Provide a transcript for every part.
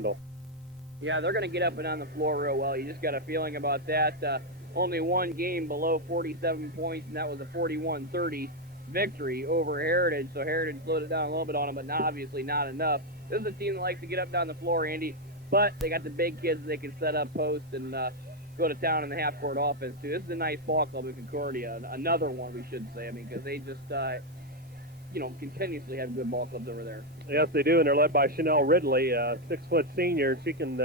Yeah, they're going to get up and on the floor real well. You just got a feeling about that. Only one game below 47 points, and that was a 41-30 victory over Heritage. So Heritage slowed it down a little bit on them, but obviously not enough. This is a team that likes to get up and down the floor, Andy, but they got the big kids that they can set up post and go to town in the half-court offense, too. This is a nice ball club in Concordia, another one we should say. I mean, because they just, continuously have good ball clubs over there. Yes, they do, and they're led by Chanel Ridley, a 6-foot senior. She can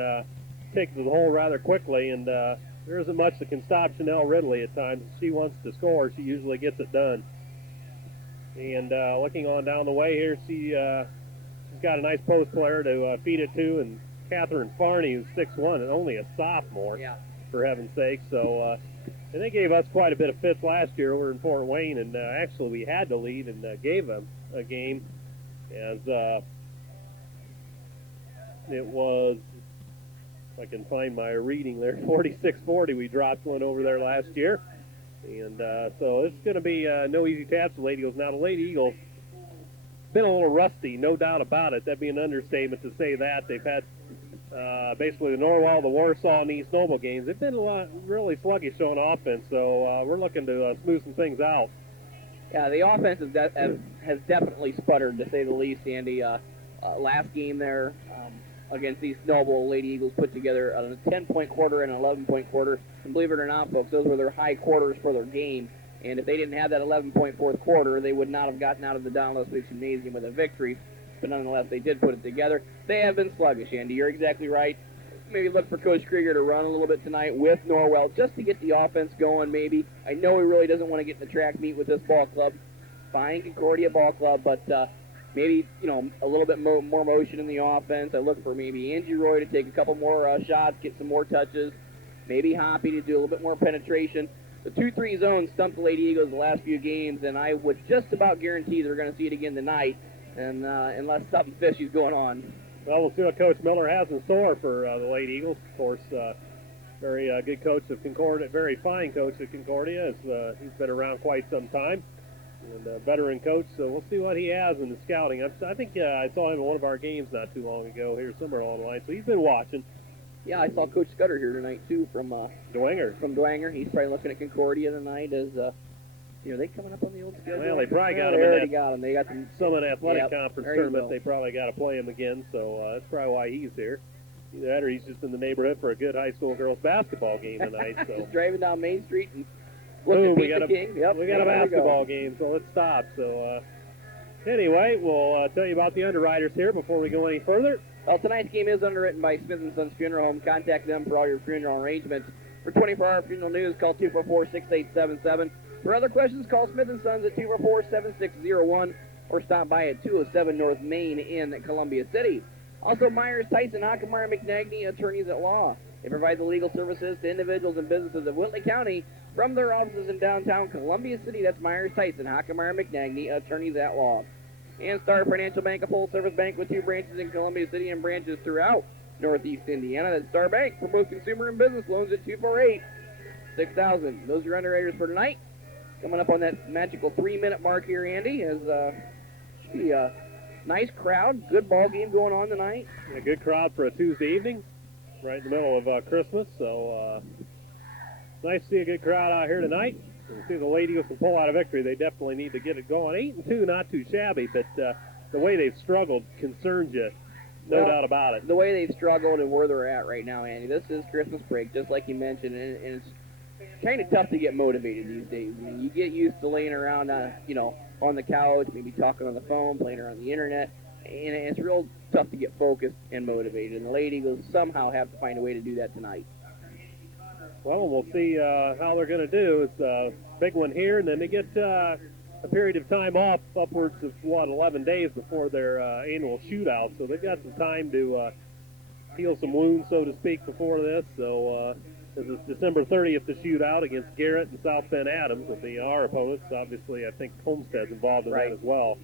take to the hole rather quickly, and there isn't much that can stop Chanel Ridley at times. If she wants to score, she usually gets it done. And looking on down the way here, she's got a nice post player to feed it to, and Catherine Farney, who's 6'1", and only a sophomore, for heaven's sake. So, and they gave us quite a bit of fits last year over in Fort Wayne, and actually we had to lead and gave them a game, as it was, if I can find my reading there, 46-40 we dropped one over there last year. And so it's going to be no easy task for the Lady Eagles. Now the Lady Eagles been a little rusty, no doubt about it. That'd be an understatement to say that. They've had basically the Norwell, the Warsaw, and East Noble games. They've been really sluggish on offense, so we're looking to smooth some things out. Yeah, the offense has definitely sputtered, to say the least, Andy. Last game there against East Noble, Lady Eagles put together a 10-point quarter and an 11-point quarter. And believe it or not, folks, those were their high quarters for their game. And if they didn't have that 11-point fourth quarter, they would not have gotten out of the Don Lewis Gymnasium with a victory. But nonetheless, they did put it together. They have been sluggish, Andy. You're exactly right. Maybe look for Coach Krieger to run a little bit tonight with Norwell just to get the offense going, maybe. I know he really doesn't want to get in the track meet with this ball club. Fine Concordia ball club, but maybe, a little bit more motion in the offense. I look for maybe Angie Roy to take a couple more shots, get some more touches. Maybe Hoppy to do a little bit more penetration. The 2-3 zone stumped the Lady Eagles the last few games, and I would just about guarantee they're going to see it again tonight, and unless something fishy is going on. Well, we'll see what Coach Miller has in store for the Lady Eagles. Of course, very good coach of Concordia, very fine coach of Concordia. He's been around quite some time, and a veteran coach, so we'll see what he has in the scouting. I think I saw him in one of our games not too long ago here, somewhere along the line, so he's been watching. Yeah, I saw Coach Scudder here tonight, too, from Dwanger. From Dwanger. He's probably looking at Concordia tonight as, are they coming up on the old schedule? Well, they probably got him. They already got him. They got them. Some of the athletic conference tournament, go. they probably got to play him again, so that's probably why he's here. Either that or he's just in the neighborhood for a good high school girls basketball game tonight. So just driving down Main Street and boom, we got a basketball game, so let's stop. So anyway, we'll tell you about the underwriters here before we go any further. Well, tonight's game is underwritten by Smith & Sons Funeral Home. Contact them for all your funeral arrangements. For 24-hour funeral news, call 244-6877. For other questions, call Smith & Sons at 244-7601 or stop by at 207 North Main in Columbia City. Also, Myers, Tyson, Hockemeyer, McNagny, attorneys at law. They provide the legal services to individuals and businesses of Whitley County from their offices in downtown Columbia City. That's Myers, Tyson, Hockemeyer, McNagny, attorneys at law. And Star Financial Bank, a full-service bank with 2 branches in Columbia City and branches throughout Northeast Indiana. That's Star Bank for both consumer and business loans at 248-6000. Those are your underwriters for tonight. Coming up on that magical 3-minute mark here, Andy, as should be a nice crowd, good ball game going on tonight. A good crowd for a Tuesday evening, right in the middle of Christmas. So nice to see a good crowd out here tonight. We'll see the Lady Eagles can pull out a victory. They definitely need to get it going. 8-2, not too shabby, but the way they've struggled concerns you, no doubt about it. The way they've struggled and where they're at right now, Andy, this is Christmas break, just like you mentioned, and it's kind of tough to get motivated these days. I mean, you get used to laying around, on the couch, maybe talking on the phone, playing around the internet, and it's real tough to get focused and motivated. And the Lady Eagles somehow have to find a way to do that tonight. Well, we'll see how they're going to do. It's a big one here, and then they get a period of time off, upwards of, 11 days before their annual shootout. So they've got some time to heal some wounds, so to speak, before this. So this is December 30th, the shootout against Garrett and South Bend Adams will be our opponents. Obviously, I think Homestead's involved in that as well.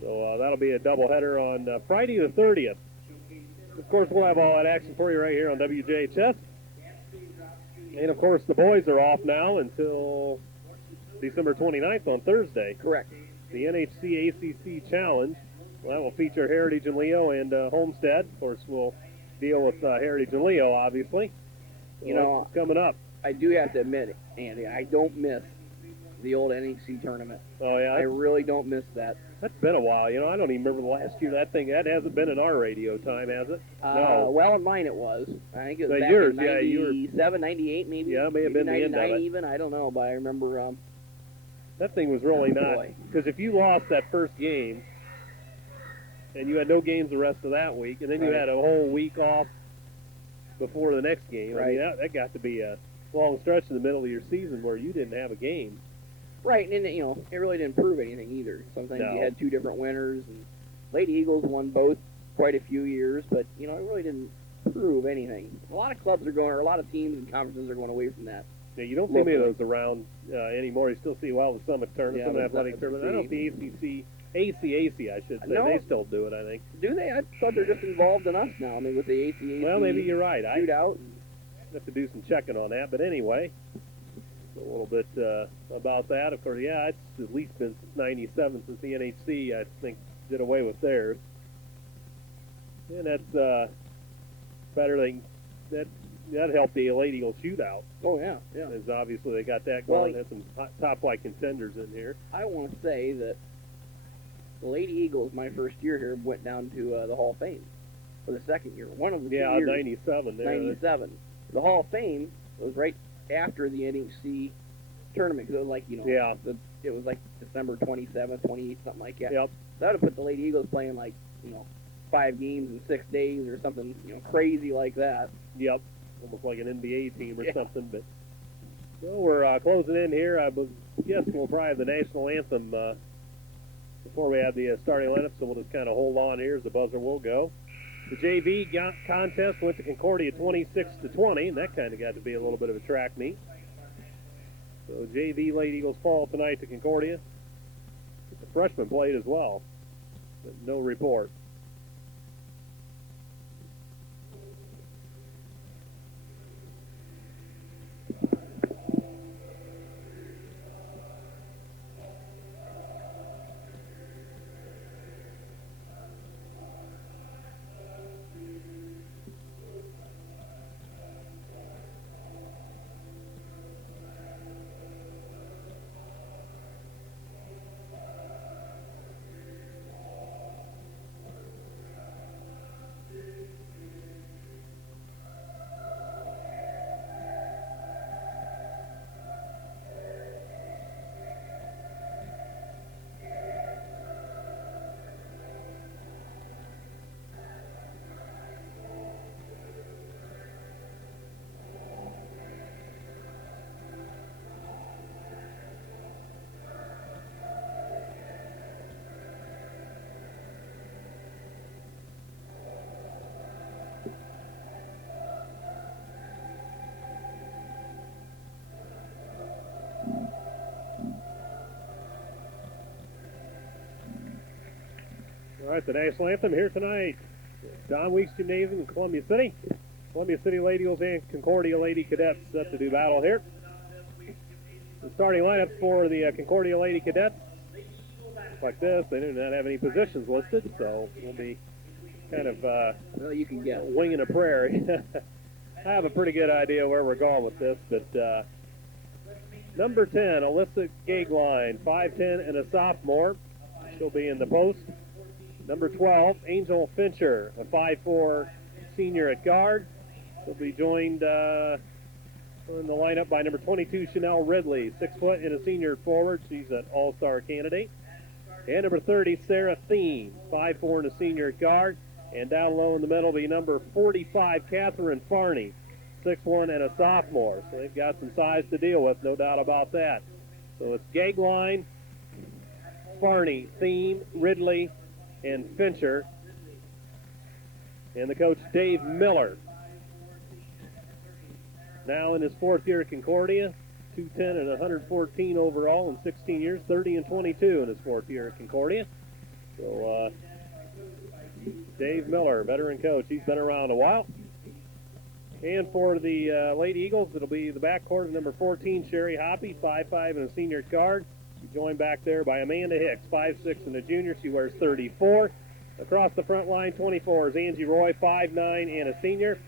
So that'll be a doubleheader on Friday the 30th. Of course, we'll have all that action for you right here on WJHS. And, of course, the boys are off now until December 29th on Thursday. Correct. The NHC ACC Challenge. Well, that will feature Heritage and Leo and Homestead. Of course, we'll deal with Heritage and Leo, obviously. So You know, that's coming up. I do have to admit, Andy, I don't miss the old NHC tournament. Oh, yeah? I really don't miss that. That's been a while. You know, I don't even remember the last year that hasn't been in our radio time, has it? No. Well, in mine it was. I think it was But back yours, in yeah, 97, 98 maybe. Yeah, it may have been the end of 99 it. even. I don't know, but I remember. That thing was really Oh, not. boy. Because if you lost that first game, and you had no games the rest of that week, and then you Right. had a whole week off before the next game, I mean, Right. that got to be a long stretch in the middle of your season where you didn't have a game. Right, and you know, it really didn't prove anything either. Sometimes No. you had two different winners, and Lady Eagles won both quite a few years, but you know, it really didn't prove anything. A lot of clubs are going, or a lot of teams and conferences are going away from that. Yeah, you don't see many of those around anymore. You still see, the Summit Tournament, Yeah, some but athletic the tournament. I don't know if the ACAC, I should say, No. they still do it, I think. Do they? I thought they're just involved in us now. I mean, with the ACAC. Well, maybe you're right. I shootout. have to do some checking on that. But anyway, a little bit about that. Of course, yeah, it's at least been since '97 since the NHC, I think, did away with theirs. And that's better than that helped the Lady Eagle shootout. Oh yeah, yeah. As obviously they got that Well, going. Had some top flight contenders in here. I want to say that the Lady Eagles, my first year here, went down to the Hall of Fame for the second year. One of the 2 Yeah, years. 97 there. 97. The Hall of Fame was right after the NHC tournament because it was like, you know, Yeah. it was like December 27th, 28th, something like that. Yep. That would have put the Lady Eagles playing like, you know, 5 games in 6 days or something, you know, crazy like that. Yep. Almost like an NBA team or Yeah. something. But well, we're closing in here. I guess we'll probably have the national anthem before we have the starting lineup, so we'll just kind of hold on here as the buzzer will go. The JV contest went to Concordia 26-20, and that kind of got to be a little bit of a track meet. So JV Lady Eagles fall tonight to Concordia. The freshmen played as well, but no report. All right, the national anthem here tonight. Don Weeks Gymnasium in Columbia City. Columbia City Lady Eagles and Concordia Lady Cadets set to do battle here. The starting lineups for the Concordia Lady Cadets, like this, they do not have any positions listed, so we'll be kind of Well, you can guess. winging a prayer. I have a pretty good idea where we're going with this, but number 10, Alyssa Gagline, 5'10" and a sophomore. She'll be in the post. Number 12, Angel Fincher, a 5'4" senior at guard. She'll be joined in the lineup by number 22, Chanel Ridley, 6 foot and a senior forward. She's an all-star candidate. And number 30, Sarah Thiem, 5'4" and a senior at guard. And down low in the middle will be number 45, Catherine Farney, 6'1" and a sophomore. So they've got some size to deal with, no doubt about that. So it's Gagline, Farney, Thiem, Ridley, and Fincher. And the coach, Dave Miller. Now in his 4th year at Concordia, 210 and 114 overall in 16 years, 30 and 22 in his 4th year at Concordia. So Dave Miller, veteran coach, he's been around a while. And for the Lady Eagles, it'll be the backcourt of number 14, Sherry Hoppy, 5'5" and a senior at guard. She's joined back there by Amanda Hicks, 5'6" and a junior. She wears 34. Across the front line, 24 is Angie Roy, 5'9", and a senior.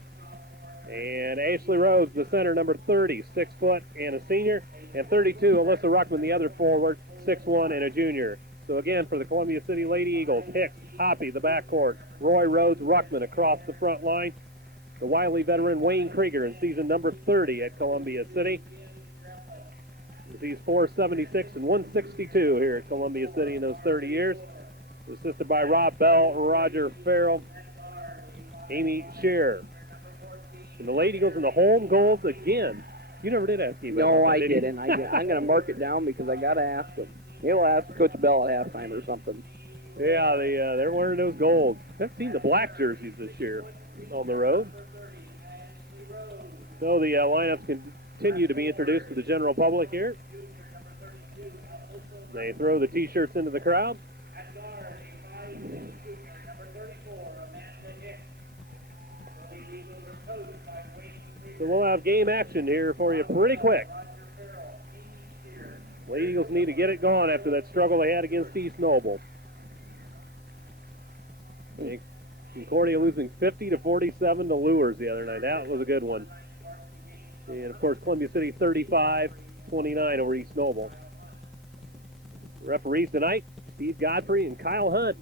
And Ashley Rhodes, the center, number 30, 6 foot and a senior. And 32, Alyssa Ruckman, the other forward, 6'1", and a junior. So again, for the Columbia City Lady Eagles, Hicks, Hoppy, the backcourt, Roy, Rhodes, Ruckman across the front line. The wily veteran Wayne Krieger in season number 30 at Columbia City. He's 476 and 162 here at Columbia City in those 30 years. Assisted by Rob Bell, Roger Farrell, Amy Scherer. And the Lady Eagles in the home goals again. You never did ask me about that. No, I didn't. I'm going to mark it down because I got to ask them. Maybe I'll ask Coach Bell at halftime or something. Yeah, they're wearing those golds. I've seen the black jerseys this year on the road. So the lineups continue to be introduced to the general public here. They throw the T-shirts into the crowd. So we'll have game action here for you pretty quick. Lady Eagles need to get it going after that struggle they had against East Noble. Concordia losing 50-47 to Lures the other night. That was a good one. And, of course, Columbia City 35-29 over East Noble. Referees tonight, Steve Godfrey and Kyle Hunt.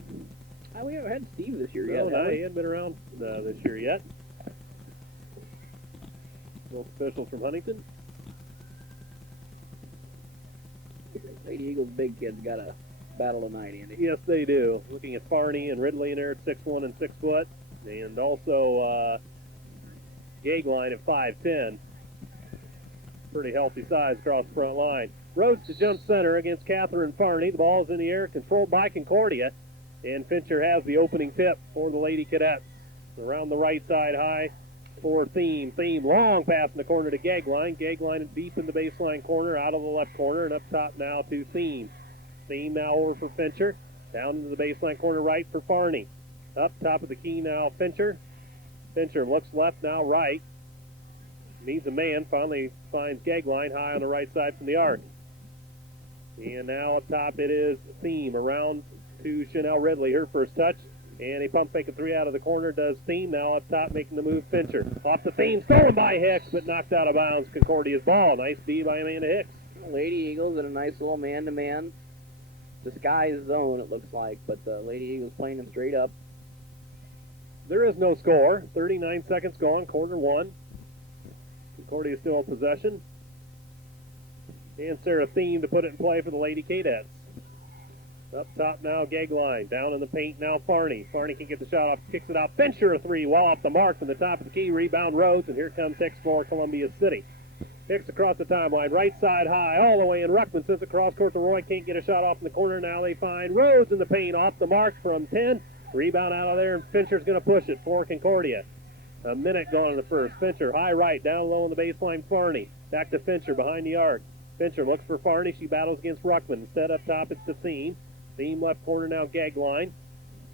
We haven't had Steve this year yet. No, he hasn't been around this year yet. Both officials from Huntington. Lady Eagles big kids got a battle tonight, Andy. Yes, they do. Looking at Farney and Ridley in there at 6'1" and 6 foot. And also Gagline at 5'10". Pretty healthy size across the front line. Rhodes to jump center against Catherine Farney. The ball is in the air, controlled by Concordia. And Fincher has the opening tip for the Lady Cadets. Around the right side high for Thiem. Thiem long pass in the corner to Gagline. Gagline deep in the baseline corner, out of the left corner, and up top now to Thiem. Thiem now over for Fincher. Down into the baseline corner right for Farney. Up top of the key now Fincher. Fincher looks left, now right. Needs a man, finally finds Gagline high on the right side from the arc. And now up top it is Thiem around to Chanel Ridley, her first touch. And a pump fake a three out of the corner does Thiem. Now up top making the move Fincher. Off the Thiem, stolen by Hicks, but knocked out of bounds. Concordia's ball. Nice D by Amanda Hicks. Lady Eagles in a nice little man-to-man disguise zone, it looks like. But the Lady Eagles playing them straight up. There is no score. 39 seconds gone, quarter one. Concordia still in possession. And Sarah Thiem to put it in play for the Lady Cadets. Up top now, Gagline. Down in the paint now, Farney. Farney can get the shot off, kicks it out. Fincher a three, well off the mark from the top of the key. Rebound Rhodes, and here comes Hicks for Columbia City. Hicks across the timeline, right side high, all the way in. Ruckman sends it cross court to Roy. Can't get a shot off in the corner. Now they find Rhodes in the paint, off the mark from 10. Rebound out of there, and Fincher's going to push it for Concordia. A minute gone in the first. Fincher, high right, down low on the baseline, Farney. Back to Fincher, behind the arc. Fincher looks for Farney. She battles against Ruckman. Instead up top, it's to Thiem. Thiem left corner now, Gagline.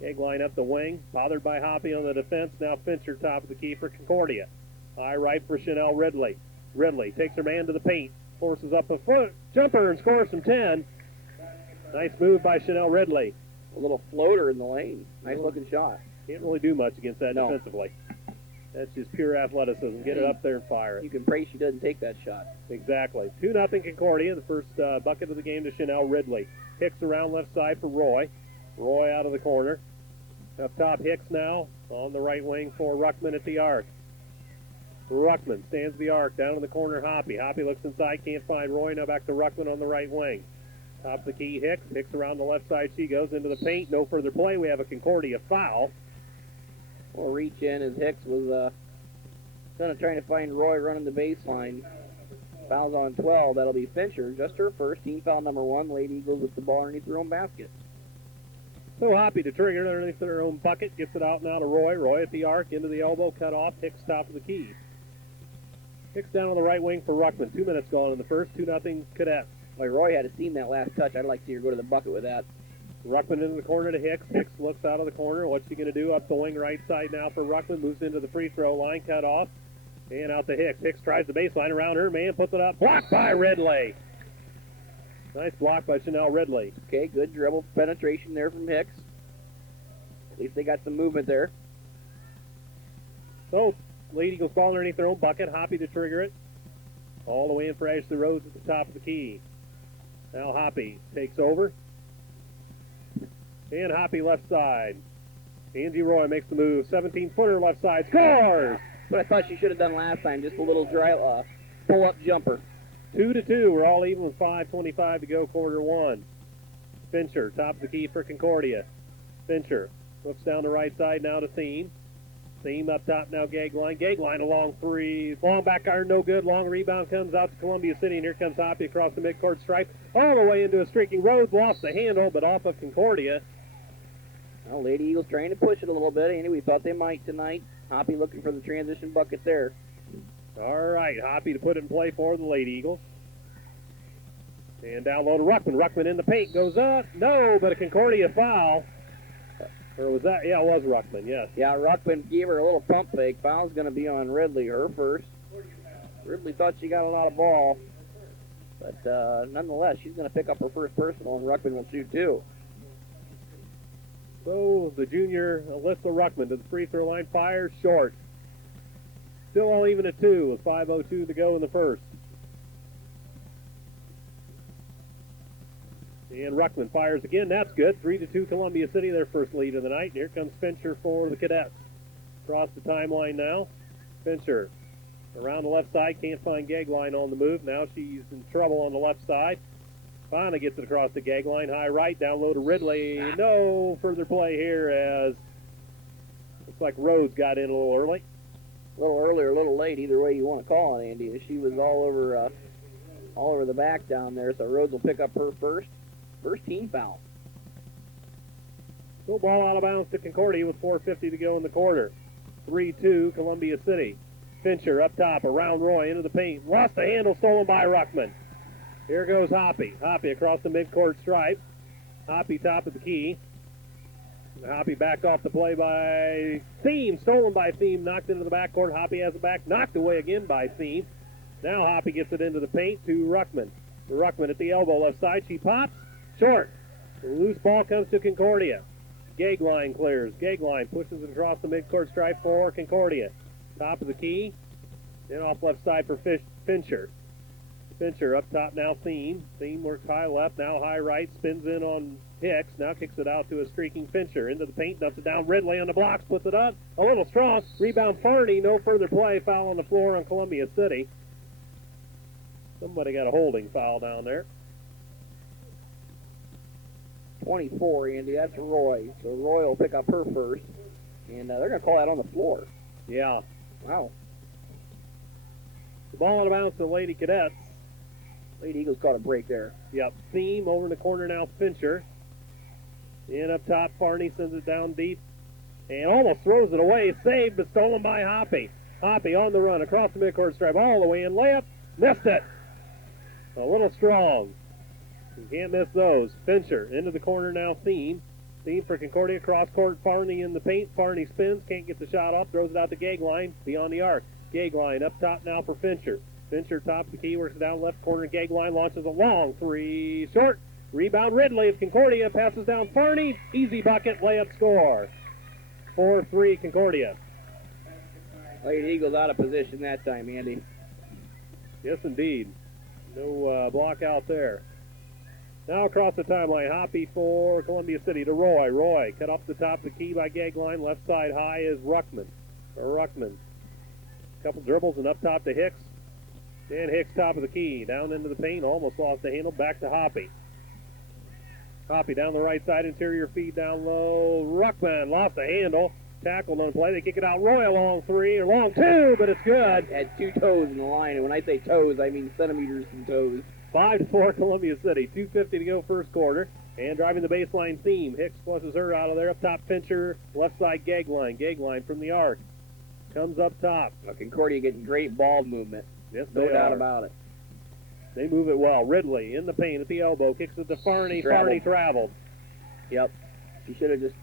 Gagline up the wing. Bothered by Hoppy on the defense. Now Fincher top of the key for Concordia. High right for Chanel Ridley. Ridley takes her man to the paint. Forces up a foot. Jumper and scores from 10. Nice move by Chanel Ridley. A little floater in the lane. Nice looking shot. Can't really do much against that defensively. That's just pure athleticism. Get it up there and fire it. You can pray she doesn't take that shot. Exactly. 2-0 Concordia. The first bucket of the game to Chanel Ridley. Hicks around left side for Roy. Roy out of the corner. Up top, Hicks now on the right wing for Ruckman at the arc. Ruckman stands the arc. Down in the corner, Hoppy. Hoppy looks inside, can't find Roy. Now back to Ruckman on the right wing. Top of the key, Hicks. Hicks around the left side. She goes into the paint. No further play. We have a Concordia foul. We'll reach in as Hicks was kind of trying to find Roy running the baseline. Fouls on 12. That'll be Fincher. Just her first. Team foul number 1. Lady Eagles with the ball underneath their own basket. So Hoppy to trigger it underneath their own bucket. Gets it out now to Roy. Roy at the arc. Into the elbow. Cut off. Hicks top of the key. Hicks down on the right wing for Ruckman. 2 minutes gone in the first. 2-0 Cadets. Like Roy had seen that last touch. I'd like to see her go to the bucket with that. Ruckman into the corner to Hicks. Hicks looks out of the corner. What's she going to do? Up the wing right side now for Ruckman. Moves into the free throw line. Cut off. And out to Hicks. Hicks tries the baseline around her. Man puts it up. Blocked by Ridley. Nice block by Chanel Ridley. Okay, good dribble penetration there from Hicks. At least they got some movement there. So, Lady Eagles ball underneath their own bucket. Hoppy to trigger it. All the way in for Ashley Rose at the top of the key. Now Hoppy takes over. And Hoppy left side. Angie Roy makes the move. 17-footer left side. Scores! What I thought she should have done last time, just a little dry pull-up jumper. 2-2. We're all even with 5:25 to go, quarter one. Fincher, top of the key for Concordia. Fincher looks down the right side now to Thiem. Thiem up top now, Gagline. Gagline a long three. Long back iron, no good. Long rebound comes out to Columbia City, and here comes Hoppy across the midcourt stripe. All the way into a streaking Rose. Lost the handle, but off of Concordia. Well, Lady Eagles trying to push it a little bit. Andy, we thought they might tonight. Hoppy looking for the transition bucket there. All right, Hoppy to put it in play for the Lady Eagles. And down low to Ruckman. Ruckman in the paint. Goes up. No, but a Concordia foul. Or was that? Yeah, it was Ruckman, yes. Yeah, Ruckman gave her a little pump fake. Foul's going to be on Ridley, her first. Ridley thought she got a lot of ball. But nonetheless, she's going to pick up her first personal, and Ruckman will shoot two. So the junior Alyssa Ruckman to the free throw line, fires short. Still all even at 2 with 5:02 to go in the first. And Ruckman fires again. That's good. 3-2 Columbia City, their first lead of the night. And here comes Fincher for the Cadets. Across the timeline now. Fincher around the left side. Can't find Gagline on the move. Now she's in trouble on the left side. Finally gets it across the gag line. High right, down low to Ridley. No further play here as looks like Rhodes got in a little early. A little early or a little late, either way you want to call it, Andy. She was all over the back down there, so Rhodes will pick up her first team foul. Still ball out of bounds to Concordia with 4:50 to go in the quarter. 3-2 Columbia City. Fincher up top, around Roy, into the paint. Lost the handle, stolen by Ruckman. Here goes Hoppy. Hoppy across the midcourt stripe. Hoppy top of the key. Hoppy backed off the play by Thiem. Stolen by Thiem. Knocked into the backcourt. Hoppy has it back. Knocked away again by Thiem. Now Hoppy gets it into the paint to Ruckman. To Ruckman at the elbow left side. She pops. Short. The loose ball comes to Concordia. Gagline clears. Gagline pushes it across the midcourt stripe for Concordia. Top of the key. Then off left side for Fincher. Fincher up top now, Thiem. Thiem works high left, now high right, spins in on Hicks, now kicks it out to a streaking Fincher. Into the paint, dumps it down. Ridley on the blocks, puts it up. A little strong. Rebound Farney, no further play. Foul on the floor on Columbia City. Somebody got a holding foul down there. 24, Andy, that's Roy. So Roy will pick up her first. And they're going to call that on the floor. Yeah. Wow. The ball out of bounds to the Lady Cadets. Lady Eagles caught a break there. Yep. Thiem over in the corner now, Fincher. In up top, Farney sends it down deep. And almost throws it away. Saved, but stolen by Hoppy. Hoppy on the run, across the midcourt stripe, all the way in. Layup, missed it. A little strong. You can't miss those. Fincher into the corner now, Thiem. Thiem for Concordia, cross court, Farney in the paint. Farney spins, can't get the shot off, throws it out to Gagline, beyond the arc. Gagline up top now for Fincher. Fincher top of the key, works down left corner. Gagline launches a long three, short. Rebound Ridley of Concordia, passes down Farney. Easy bucket, layup score. 4-3 Concordia. Lady Eagles out of position that time, Andy. Yes, indeed. No block out there. Now across the timeline, Hoppy for Columbia City to Roy. Roy cut off the top of the key by Gagline. Left side high is Ruckman. Couple dribbles and up top to Hicks. And Hicks top of the key. Down into the paint. Almost lost the handle. Back to Hoppy. Hoppy down the right side. Interior feed down low. Ruckman lost the handle. Tackled on play. They kick it out. Roy a long three or long two, but it's good. Had 2 toes in the line. And when I say toes, I mean centimeters and toes. 5-4 Columbia City. 2:50 to go first quarter. And driving the baseline, Thiem. Hicks flushes her out of there. Up top, Fincher. Left side, Gagline. Gagline from the arc. Comes up top. Concordia getting great ball movement. Yes, No they doubt are. about it. They move it well. Ridley in the paint at the elbow. Kicks it to Farney. Farney traveled. Yep. She should have just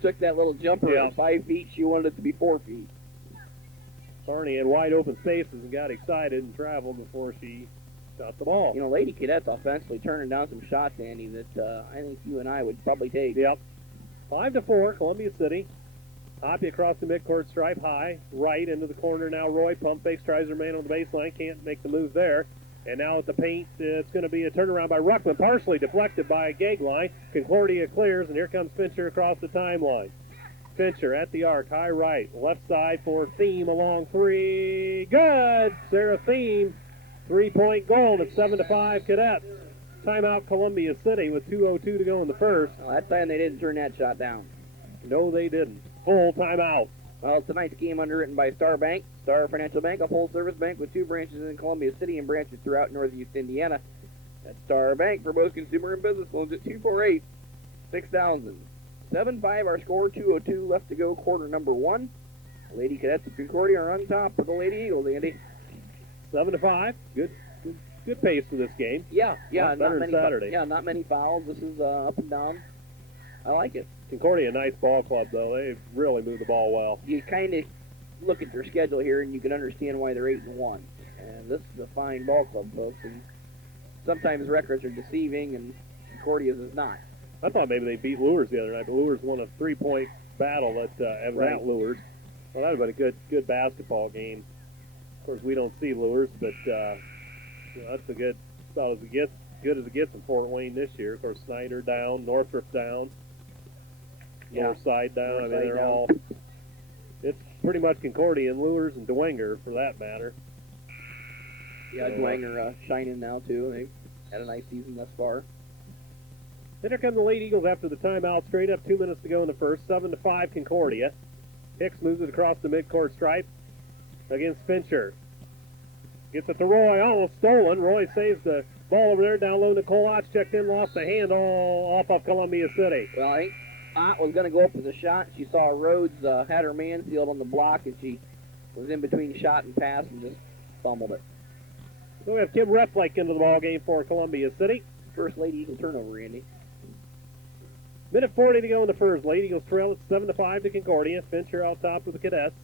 took that little jumper Yeah. at 5 feet. She wanted it to be 4 feet. Farney had wide open spaces and got excited and traveled before she shot the ball. You know, Lady Cadets offensively turning down some shots, Andy, that I think you and I would probably take. Yep. 5-4, Columbia City. Hoppy across the midcourt stripe, high, right into the corner now. Roy pump fakes, tries to remain on the baseline, can't make the move there. And now at the paint, it's going to be a turnaround by Ruckman, partially deflected by Gagline. Concordia clears, and here comes Fincher across the timeline. Fincher at the arc, high right, left side for Thiem, along three. Good! Sarah Thiem, three-point goal. It's 7-5 Cadets. Timeout Columbia City with 2:02 to go in the first. Well, that time they didn't turn that shot down. No, they didn't. Full timeout. Well, tonight's game underwritten by Star Bank. Star Financial Bank, a full-service bank with 2 branches in Columbia City and branches throughout Northeast Indiana. That's Star Bank for both consumer and business loans at 248-6000. 7-5 our score, 2:02 left to go, quarter number 1. Lady Cadets of Concordia are on top of the Lady Eagles, Andy. 7-5. Good pace for this game. Yeah, Not better than Saturday. not many fouls. This is up and down. I like it. Concordia, a nice ball club, though. They really move the ball well. You kind of look at their schedule here, and you can understand why they're 8-1. And this is a fine ball club, folks. And sometimes records are deceiving, and Concordia's is not. I thought maybe they beat Lures the other night, but Lures won a 3-point battle at Right. Lures. Well, that would have been a good basketball game. Of course, we don't see Lures, but that's about as good as it gets in Fort Wayne this year. Of course, Snyder down, Northrop down. Northside down. They're down. all. It's pretty much Concordia and Lures and Dwenger for that matter. Yeah, Dwenger shining now, too. They've had a nice season thus far. Then here come the Lady Eagles after the timeout. Straight up, 2 minutes to go in the first. 7-5 Concordia. Hicks moves it across the midcourt stripe against Fincher. Gets it to Roy, almost stolen. Roy saves the ball over there. Down low, Nicole Otts checked in, lost the handle off of Columbia City. Well, I think Ott was going to go up with a shot. She saw Rhodes had her man sealed on the block, and she was in between shot and pass and just fumbled it. So we have Kim Reflake into the ball game for Columbia City. First Lady Eagle turnover, Andy. Minute 40 to go in the first. Lady Eagles trail at 7-5 to Concordia. Fincher out top with the Cadets.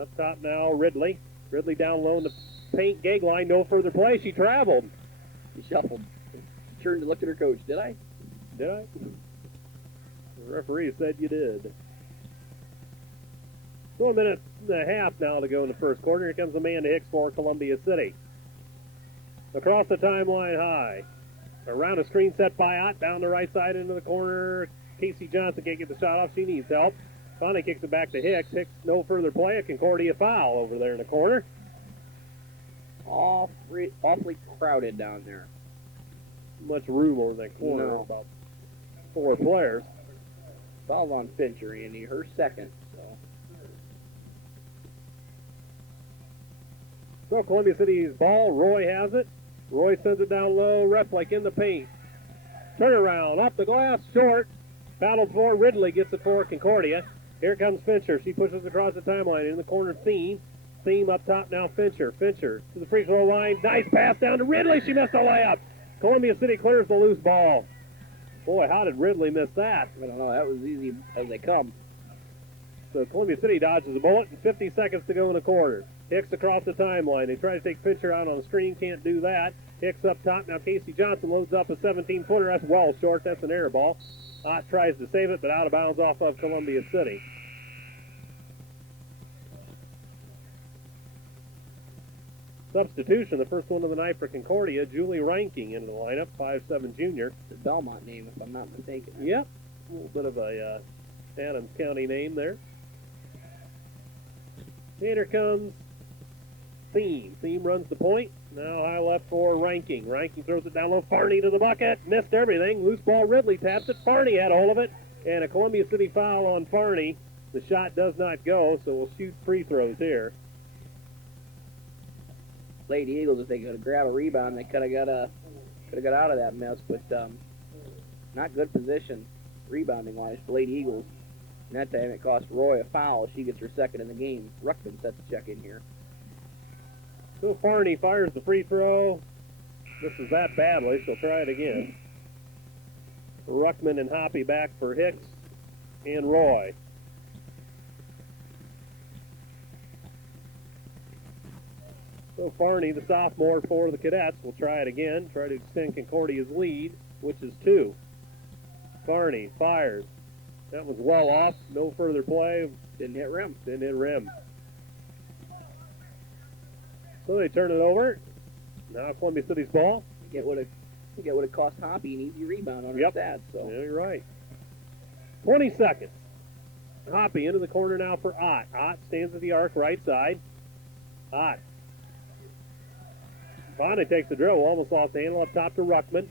Up top now, Ridley. Ridley down low in the paint. Gagline, no further play. She traveled. She shuffled. Turned to look at her coach. Did I? Did I? The referee said you did. 1 minute and a half now to go in the first quarter. Here comes Amanda Hicks for Columbia City. Across the timeline high. Around a screen set by Ott. Down the right side into the corner. Casey Johnson can't get the shot off. She needs help. Finally kicks it back to Hicks. Hicks, no further play. A Concordia foul over there in the corner. Awfully crowded down there. Much room over that corner. No. About 4 players. Foul on Fincher, Andy. Her second. So Columbia City's ball. Roy has it. Roy sends it down low. Reflake in the paint. Turnaround. Off the glass. Short. Battled for. Ridley gets it for Concordia. Here comes Fincher. She pushes across the timeline. In the corner, Thiem. Thiem up top now, Fincher. Fincher to the free throw line. Nice pass down to Ridley. She missed the layup. Columbia City clears the loose ball. Boy, how did Ridley miss that? I don't know. That was easy as they come. So Columbia City dodges a bullet, and 50 seconds to go in the quarter. Hicks across the timeline. They try to take Fincher out on the screen. Can't do that. Hicks up top. Now Casey Johnson loads up a 17-footer. That's well short. That's an air ball. Ott tries to save it, but out of bounds off of Columbia City. Substitution, the first one of the night for Concordia. Julie Reinking into the lineup, 5'7" junior. It's a Belmont name, if I'm not mistaken. Yep, a little bit of a Adams County name there. And here comes Thiem. Thiem runs the point. Now high left for Reinking. Reinking throws it down low. Farney to the bucket. Missed everything. Loose ball. Ridley taps it. Farney had a hold of it. And a Columbia City foul on Farney. The shot does not go, so we'll shoot free throws here. Lady Eagles, if they could grab a rebound, they could have got out of that mess, but not good position rebounding-wise for Lady Eagles. And that time it cost Roy a foul. She gets her second in the game. Ruckman sets the check in here. So Farney fires the free throw. Misses that badly. She'll try it again. Ruckman and Hoppy back for Hicks and Roy. So Farney, the sophomore for the Cadets, will try it again, try to extend Concordia's lead, which is 2. Farney fires. That was well off. No further play. Didn't hit rim. Didn't hit rim. So they turn it over. Now Columbia City's ball. Get what it cost Hoppy an easy rebound on her stats. So. Yeah, you're right. 20 seconds. Hoppy into the corner now for Ott. Ott stands at the arc, right side. Ott. Finally takes the dribble. Almost lost the handle up top to Ruckman.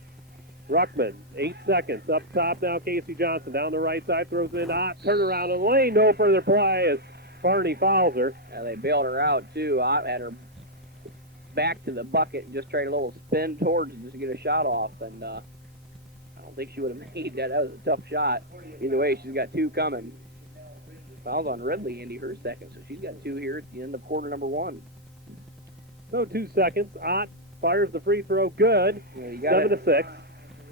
Ruckman, 8 seconds. Up top now, Casey Johnson. Down the right side, throws it in Ott. Turn around in the lane. No further play as Barney fouls her. Yeah, they bailed her out, too. Ott had her back to the bucket and just tried a little spin towards it just to get a shot off. And I don't think she would have made that. That was a tough shot. Either way, she's got 2 coming. Fouls on Ridley, Andy, her second. So she's got 2 here at the end of quarter number 1. So 2 seconds. Ott fires the free throw. Good. Yeah, 7-6.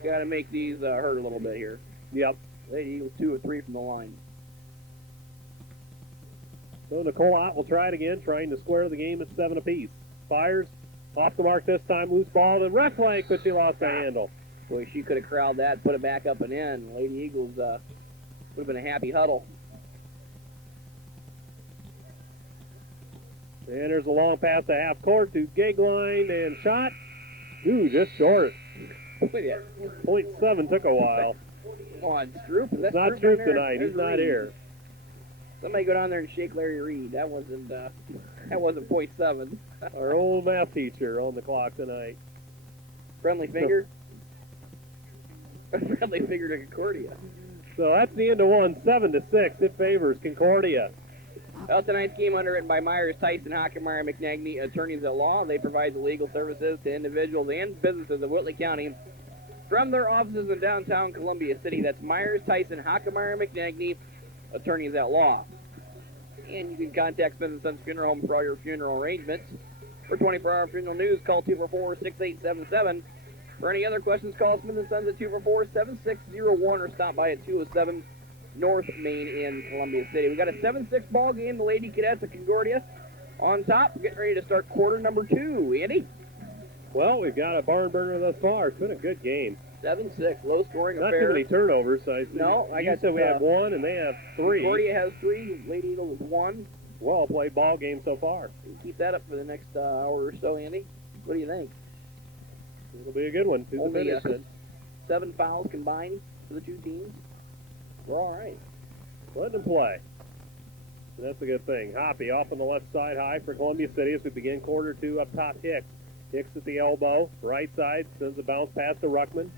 Got to make these hurt a little bit here. Yep. Lady Eagles 2 or 3 from the line. So Nicole Ott will try it again, trying to square the game at 7 apiece. Fires. Off the mark this time. Loose ball. And ref flag, but she lost the handle. Boy, she could have corralled that, put it back up and in. Lady Eagles would have been a happy huddle. And there's a long pass to half court to Gagline and shot. Ooh, just short. 0.7 took a while. Come on, Stroop. It's not Stroop tonight. He's not here. Somebody go down there and shake Larry Reed. That wasn't 0.7. Our old math teacher on the clock tonight. Friendly finger. Friendly finger to Concordia. So that's the end of one. 7-6. It favors Concordia. Well, tonight's game underwritten by Myers, Tyson, Hockenmeyer, McNagny, attorneys at law. They provide the legal services to individuals and businesses of Whitley County from their offices in downtown Columbia City. That's Myers, Tyson, Hockenmeyer, McNagny, attorneys at law. And you can contact Smith & Sons Funeral Home for all your funeral arrangements. For 24-hour funeral news, call 244-6877. For any other questions, call Smith & Sons at 244-7601 or stop by at 207 North Main in Columbia City. We got a 7-6 ball game. The Lady Cadets of Concordia on top, getting ready to start quarter number 2. Andy? Well, we've got a barn burner thus far. It's been a good game. 7-6, low scoring Not affair. too many turnovers. No, you said we have 1 and they have 3. Concordia has 3. Lady Eagles has 1. Well played ball game so far. Keep that up for the next hour or so, Andy. What do you think? It'll be a good one. Only 7 fouls combined for the 2 teams. We're all right. Let them play. And that's a good thing. Hoppy off on the left side, high for Columbia City as we begin quarter 2. Up top, Hicks. Hicks at the elbow, right side, sends a bounce pass to Ruckman.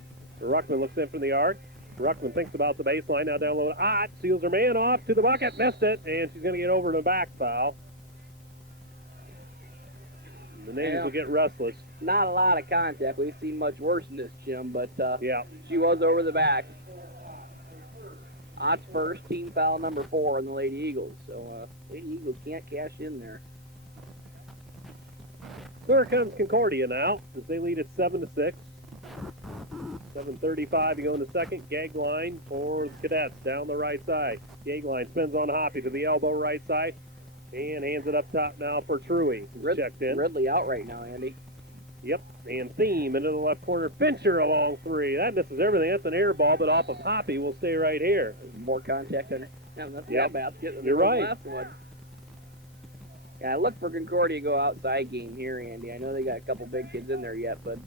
Ruckman looks in from the arc. Ruckman thinks about the baseline, now down low. Ott seals her man off to the bucket, missed it, and she's going to get over to the back foul. The Navy will get restless. Not a lot of contact. We've seen much worse in this, Jim, but yeah, she was over the back. Ott's first, team foul number 4 on the Lady Eagles. So Lady Eagles can't cash in there. So here comes Concordia now as they lead at 7-6. 7:35 to go in the second. Gagline for the Cadets down the right side. Gagline spins on Hoppy to the elbow right side and hands it up top now for Truey. Checked in. Ridley out right now, Andy. Yep, and Thiem into the left corner. Fincher a long 3. That misses everything. That's an air ball, but off of Hoppy will stay right here. More contact on the basket than You're the right. last one. Yeah, I look for Concordia to go outside game here, Andy. I know they got a couple big kids in there yet, but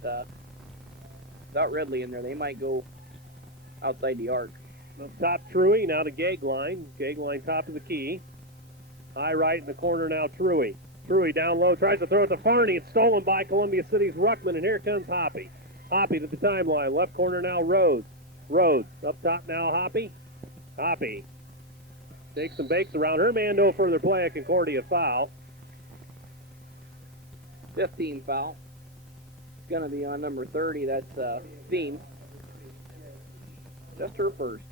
without Ridley in there, they might go outside the arc. Up top, Truey, now to Gagline. Gagline top of the key. High right in the corner now, Truey. Truey down low, tries to throw it to Farney. It's stolen by Columbia City's Ruckman, and here comes Hoppy. Hoppy to the timeline. Left corner now, Rhodes. Rhodes. Up top now, Hoppy. Hoppy takes and bakes around her man. No further play. A Concordia foul. 15 foul. It's going to be on number 30. That's Thiem. Just her first.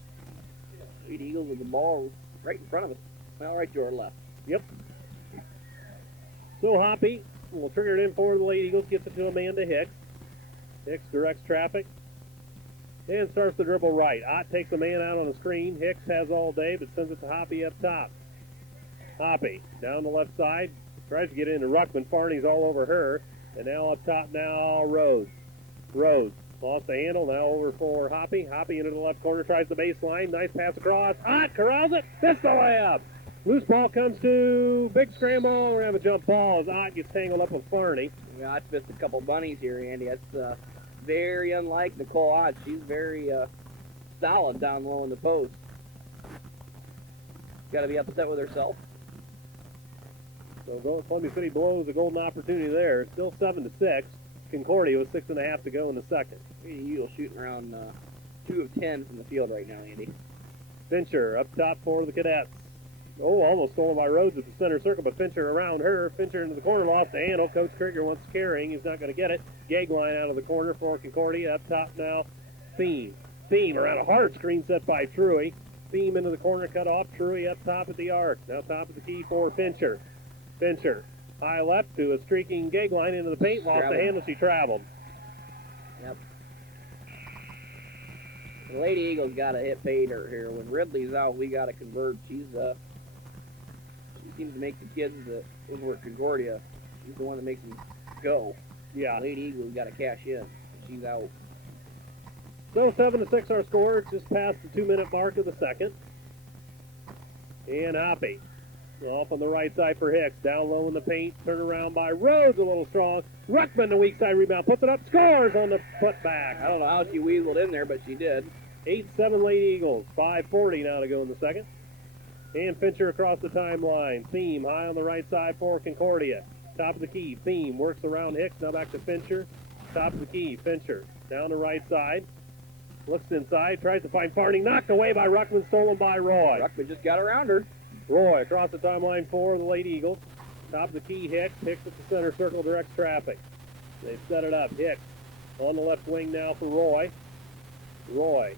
Lady Eagles with the ball right in front of us. Well, right to our left. Yep. So Hoppy will trigger it in for the Lady Eagles. Gets it to Amanda Hicks. Hicks directs traffic. And starts the dribble right. Ott takes a man out on the screen. Hicks has all day, but sends it to Hoppy up top. Hoppy down the left side. Tries to get into Ruckman. Farney's all over her. And now up top now, Rhodes. Rhodes Lost the handle, now over for Hoppy. Hoppy into the left corner, tries the baseline. Nice pass across. Ott corrals it, missed the layup. Loose ball comes to big scramble. We're going to have a jump ball as Ott gets tangled up with Farney. Yeah, Ott's missed a couple bunnies here, Andy. That's very unlike Nicole Ott. She's very solid down low in the post. Got to be upset with herself. So Columbia City blows a golden opportunity there. Still 7-6. Concordia with 6.5 to go in the second. Lady Eagles shooting around 2 of 10 from the field right now, Andy. Fincher up top for the Cadets. Oh, almost stolen by Rhodes at the center circle, but Fincher around her. Fincher into the corner, lost the handle. Coach Krieger wants carrying. He's not going to get it. Gag line out of the corner for Concordia. Up top now, Thiem. Thiem around a hard screen set by Truey. Thiem into the corner, cut off. Truey up top at the arc. Now top of the key for Fincher. Fincher, high left to a streaking gag line into the paint. Lost the handle. She traveled. Yep. The Lady Eagles got to hit pay dirt here. When Ridley's out, we got to convert. She seems to make the kids over at Concordia. She's the one that makes them go. Yeah. The Lady Eagles got to cash in. She's out. So 7-6 our score, just past the 2-minute mark of the second. And Hoppy off on the right side for Hicks. Down low in the paint, turn around by Rhodes, a little strong. Ruckman, the weak side rebound, puts it up, scores on the putback. I don't know how she weaseled in there, but she did. 8-7 Lady Eagles, 5:40 now to go in the second. And Fincher across the timeline. Thiem high on the right side for Concordia. Top of the key, Thiem works around Hicks, now back to Fincher. Top of the key, Fincher down the right side. Looks inside, tries to find Farney, knocked away by Ruckman, stolen by Roy. Ruckman just got around her. Roy across the timeline for the Lady Eagles. Top of the key, Hicks. Hicks at the center circle, directs traffic. They've set it up. Hicks on the left wing now for Roy. Roy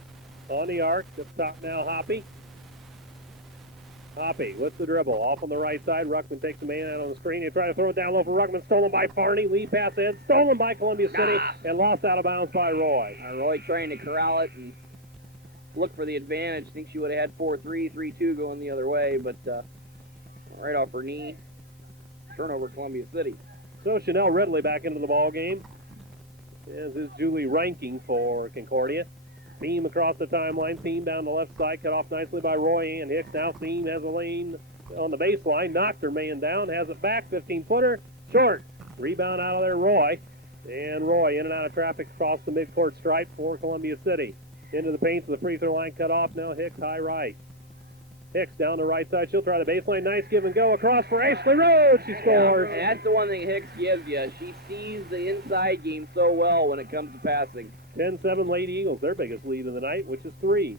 on the arc. Up top now, Hoppy. Hoppy with the dribble. Off on the right side. Ruckman takes a man out on the screen. They try to throw it down low for Ruckman. Stolen by Farney. Lead pass in. Stolen by Columbia City. And lost out of bounds by Roy. Roy trying to corral it and look for the advantage. Think she would have had 4-3, 3-2 going the other way, but right off her knee. Turnover Columbia City. So Chanel Ridley back into the ball game. As is Julie Ranking for Concordia. Thiem across the timeline. Thiem down the left side. Cut off nicely by Roy and Hicks. Now Thiem has a lane on the baseline. Knocked her man down. Has it back. 15-footer. Short. Rebound out of there, Roy. And Roy in and out of traffic across the midcourt stripe for Columbia City. Into the paint to the free throw line. Cut off now. Hicks high right. Hicks down the right side. She'll try the baseline. Nice give and go across for Ashley Rhodes. She scores. And that's the one thing Hicks gives you. She sees the inside game so well when it comes to passing. 10-7 Lady Eagles, their biggest lead of the night, which is 3.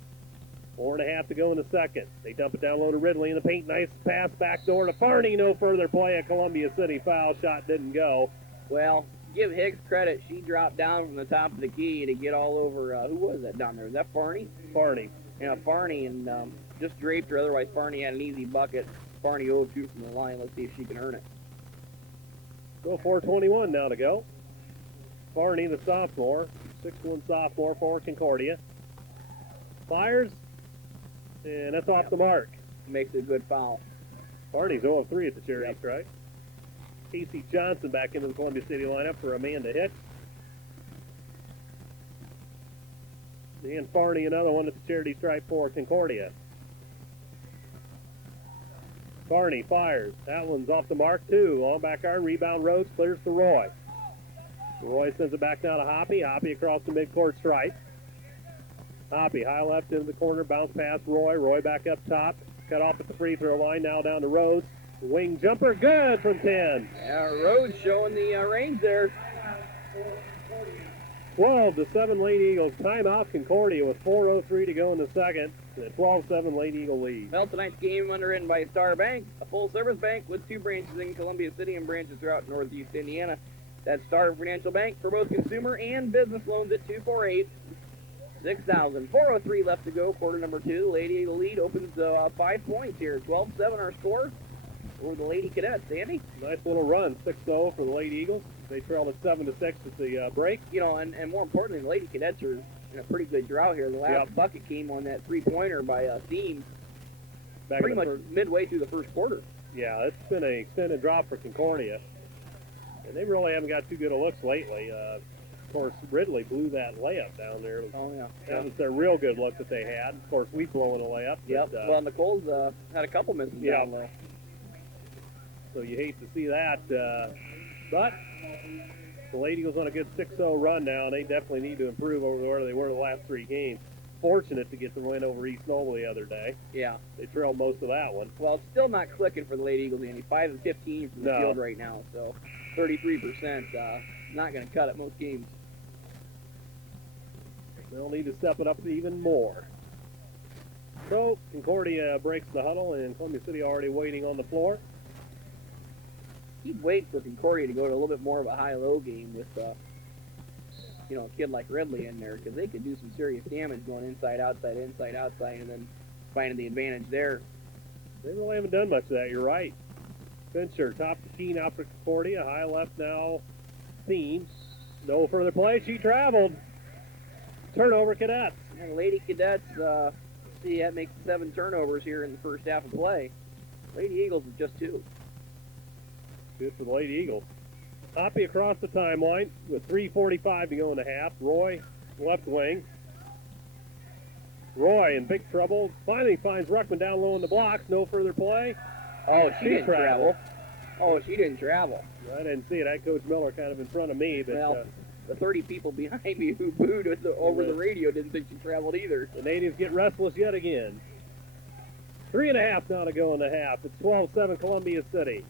4.5 to go in the second. They dump it down low to Ridley in the paint. Nice pass back door to Farney. No further play at Columbia City. Foul shot didn't go. Well, give Hicks credit. She dropped down from the top of the key to get all over, who was that down there? Was that Farney? Farney. Yeah, Farney, and just draped her. Otherwise, Farney had an easy bucket. Farney 0-2 from the line. Let's see if she can earn it. So 4:21 now to go. Farney, the sophomore, 6'1" sophomore for Concordia. Fires, and that's off the mark. Makes a good foul. Farney's 0 of 3 at the charity strike. Casey Johnson back into the Columbia City lineup for Amanda Hicks. And Farney, another one at the charity stripe for Concordia. Farney fires. That one's off the mark, too. On back iron, rebound Rhodes, clears to Roy. Roy sends it back down to Hoppy. Hoppy across the midcourt stripe. Hoppy, high left into the corner, bounce past Roy. Roy back up top. Cut off at the free throw line, now down to Rhodes. Wing jumper, good from 10. Yeah, Rhodes showing the range there. 12-7 Lady Eagles. Timeout Concordia with 4:03 to go in the second. And a 12-7 Lady Eagle lead. Well, tonight's game underwritten by Star Bank, a full-service bank with 2 branches in Columbia City and branches throughout Northeast Indiana. That's Star Financial Bank for both consumer and business loans at 248-6000. 4:03 left to go, quarter number 2. The Lady Eagle lead opens 5 points here. 12-7 our score over the Lady Cadets. Andy? Nice little run, 6-0 for the Lady Eagles. They trailed at 7-6 at the break. You know, and more importantly, the Lady Cadets are in a pretty good drought here. The last bucket came on that 3-pointer by Thiem pretty much midway through the first quarter. Yeah, it's been an extended drought for Concordia. And they really haven't got too good of looks lately. Of course, Ridley blew that layup down there. Oh, yeah. That was their real good look that they had. Of course, we've blown a layup. Yep. But, Well, Nicole's had a couple misses down there. So you hate to see that. But the Lady Eagles on a good 6-0 run now, and they definitely need to improve over where they were the last 3 games. Fortunate to get the win over East Noble the other day. Yeah. They trailed most of that one. Well, it's still not clicking for the Lady Eagles, Andy. 5 of 15 from the field right now, so 33%. Not going to cut it most games. They'll need to step it up even more. So Concordia breaks the huddle, and Columbia City already waiting on the floor. He'd wait for Concordia to go to a little bit more of a high-low game with, a kid like Ridley in there, because they could do some serious damage going inside, outside, and then finding the advantage there. They really haven't done much of that, you're right. Fincher, top the key now for Concordia. High left now, Thiem. No further play, she traveled. Turnover, Cadets. And Lady Cadets, see, that makes 7 turnovers here in the first half of play. Lady Eagles with just 2. Good for the Lady Eagles. Hoppy across the timeline with 3:45 to go in the half. Roy, left wing. Roy in big trouble. Finally finds Ruckman down low in the blocks. No further play. Oh, she didn't travel. Oh, she didn't travel. I didn't see it. I had Coach Miller kind of in front of me. But, well, the 30 people behind me who booed over the radio didn't think she traveled either. The natives get restless yet again. 3.5 now to go in the half. It's 12-7 Columbia City.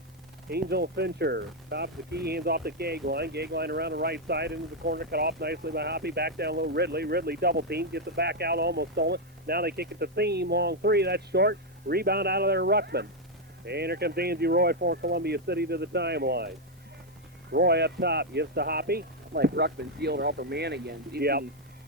Angel Fincher, top of the key, hands off the Gagline. Gagline around the right side into the corner, cut off nicely by Hoppy. Back down low, Ridley. Ridley double team, gets it back out, almost stolen. Now they kick it to Thiem, long 3, that's short. Rebound out of there, Ruckman. And here comes Angie Roy for Columbia City to the timeline. Roy up top, gives to Hoppy. Like Ruckman sealed her upper man again. Yep.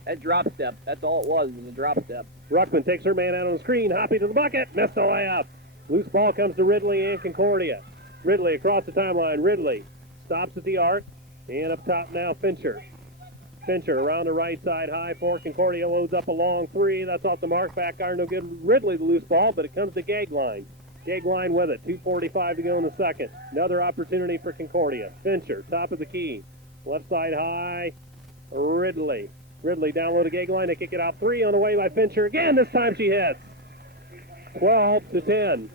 That drop step, that's all it was a drop step. Ruckman takes her man out on the screen. Hoppy to the bucket, missed the layup. Loose ball comes to Ridley and Concordia. Ridley across the timeline. Ridley stops at the arc. And up top now, Fincher. Fincher around the right side, high for Concordia. Loads up a long 3. That's off the mark. Back iron, no good. Ridley the loose ball, but it comes to Gagline. Gagline with it. 2:45 to go in the second. Another opportunity for Concordia. Fincher, top of the key. Left side high. Ridley. Ridley down low to Gagline. They kick it out 3 on the way by Fincher. Again, this time she hits. 12-10.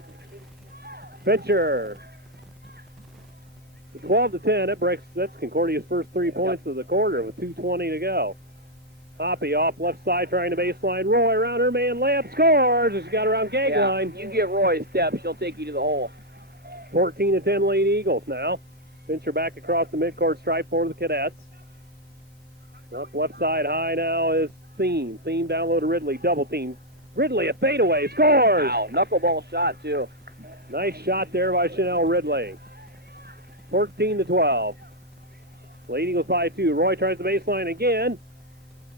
Fincher. 12-10, that's Concordia's first 3 points of the quarter with 2:20 to go. Hoppy off left side trying to baseline. Roy around her man, layup, scores! She got around Gagline. Yeah, you give Roy a step, she'll take you to the hole. 14-10 Lady Eagles now. Fincher back across the midcourt stripe for the Cadets. Up left side high now is Thiem. Thiem down low to Ridley, double team. Ridley a fadeaway, scores! Wow, knuckleball shot too. Nice shot there by Chanel Ridley. 14-12. Lady Eagles by 2. Roy tries the baseline again.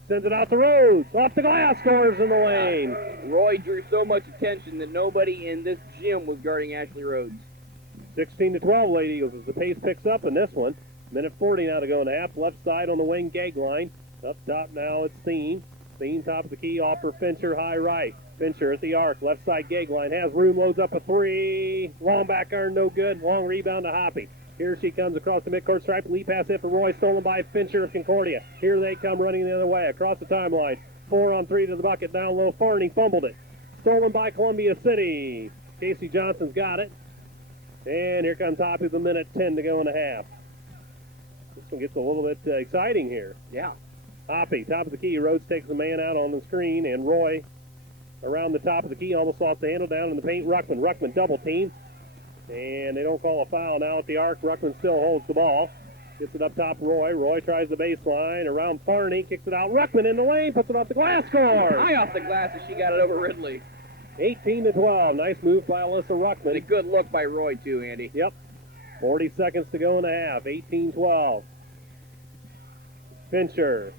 Sends it out the road. Off the glass, scores in the lane. Roy drew so much attention that nobody in this gym was guarding Ashley Rhodes. 16-12 Lady Eagles as the pace picks up in this one. Minute 40 now to go in the half. Left side on the wing, Gagline. Up top now it's Thiem. Thiem top of the key, off for Fincher, high right. Fincher at the arc, left side Gagline. Has room, loads up a 3. Long back iron, no good. Long rebound to Hoppy. Here she comes across the midcourt stripe. Lead pass hit for Roy, stolen by Fincher of Concordia. Here they come running the other way across the timeline. 4-on-3 to the bucket, down low. Farney fumbled it. Stolen by Columbia City. Casey Johnson's got it. And here comes Hoppy with a minute 10 to go in the half. This one gets a little bit exciting here. Yeah. Hoppy, top of the key. Rhodes takes the man out on the screen, and Roy around the top of the key, almost lost the handle down in the paint. Ruckman double team. And they don't call a foul now at the arc. Ruckman still holds the ball. Gets it up top, Roy. Roy tries the baseline. Around Farney, kicks it out. Ruckman in the lane, puts it off the glass, scores! High off the glass as she got it over Ridley. 18-12. Nice move by Alyssa Ruckman. And a good look by Roy, too, Andy. Yep. 40 seconds to go in the half. 18-12. Fincher.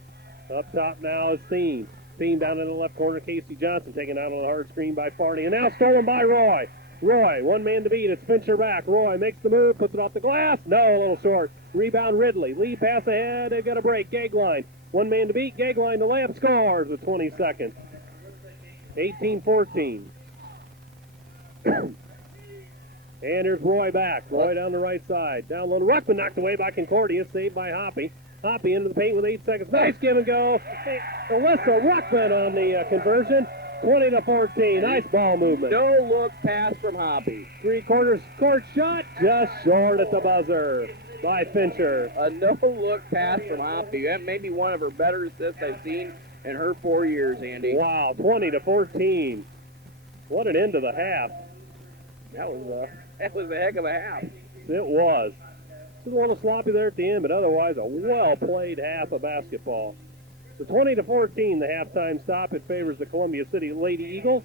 Up top now is Thiem. Thiem down in the left corner. Casey Johnson taken out on the hard screen by Farney. And now stolen by Roy. Roy, one man to beat. It's Fincher back. Roy makes the move, puts it off the glass. No, a little short. Rebound Ridley. Lead pass ahead. They've got a break. Gagline. One man to beat. Gagline, the layup, scores with 20 seconds. 18-14. And here's Roy back. Roy down the right side. Down low. Ruckman knocked away by Concordia. Saved by Hoppy. Hoppy into the paint with 8 seconds. Nice give and go. Alyssa Ruckman on the conversion. 20-14. Nice ball movement. No look pass from Hoppy. 3/4 court shot. Just short at the buzzer by Fincher. A no look pass from Hoppy. That may be one of her better assists I've seen in her 4 years, Andy. Wow, 20-14. What an end to the half. That was a heck of a half. It was. Just a little sloppy there at the end, but otherwise a well-played half of basketball. So 20-14, the halftime stop. It favors the Columbia City Lady Eagles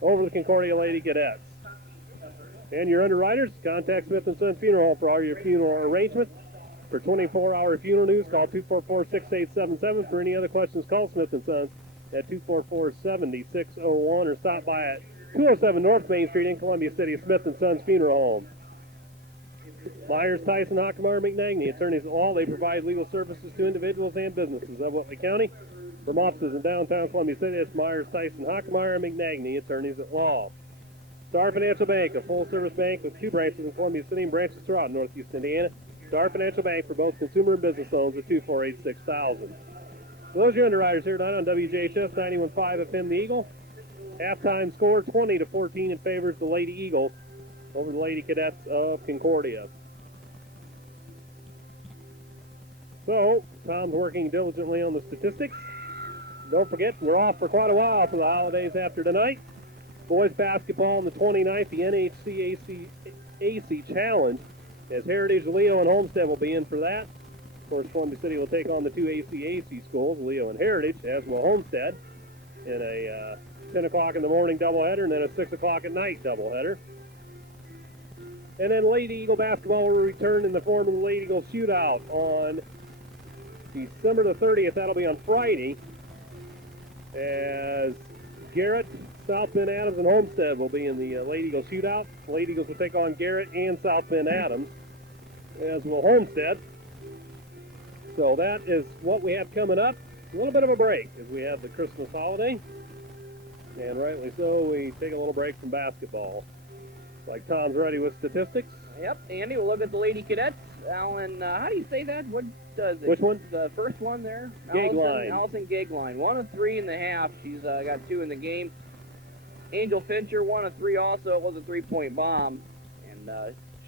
over the Concordia Lady Cadets. And your underwriters, contact Smith & Son Funeral Home for all your funeral arrangements. For 24-hour funeral news, call 244-6877. For any other questions, call Smith & Son at 244-7601 or stop by at 207 North Main Street in Columbia City, Smith & Sons Funeral Home. Myers, Tyson, Hockmeyer, McNagny, attorneys at law. They provide legal services to individuals and businesses of Whitley County. From offices in downtown Columbia City, it's Myers, Tyson, Hockmeyer, McNagny, attorneys at law. Star Financial Bank, a full-service bank with 2 branches in Columbia City and branches throughout Northeast Indiana. Star Financial Bank for both consumer and business loans at 248-6000. So those are your underwriters here tonight on WJHS 91.5 FM The Eagle. Halftime score 20-14 in favor of the Lady Eagles over the Lady Cadets of Concordia. So, Tom's working diligently on the statistics. Don't forget, we're off for quite a while for the holidays after tonight. Boys basketball on the 29th, the NHC AC Challenge, as Heritage, Leo, and Homestead will be in for that. Of course, Columbia City will take on the 2 ACAC schools, Leo and Heritage, as will Homestead, in a 10 o'clock in the morning doubleheader and then a 6 o'clock at night doubleheader. And then Lady Eagle basketball will return in the form of the Lady Eagle Shootout on December the 30th. That'll be on Friday, as Garrett, South Bend Adams, and Homestead will be in the Lady Eagle Shootout. The Lady Eagles will take on Garrett and South Bend Adams, as will Homestead. So that is what we have coming up. A little bit of a break as we have the Christmas holiday. And rightly so, we take a little break from basketball. Like Tom's ready with statistics. Yep, Andy, we'll look at the Lady Cadets. Alan, how do you say that? What does it? Which one? The first one there? Gagline. Allison Gagline. 1 of 3 in the half. She's got 2 in the game. Angel Fincher, 1 of 3 also. It was a 3-point bomb. And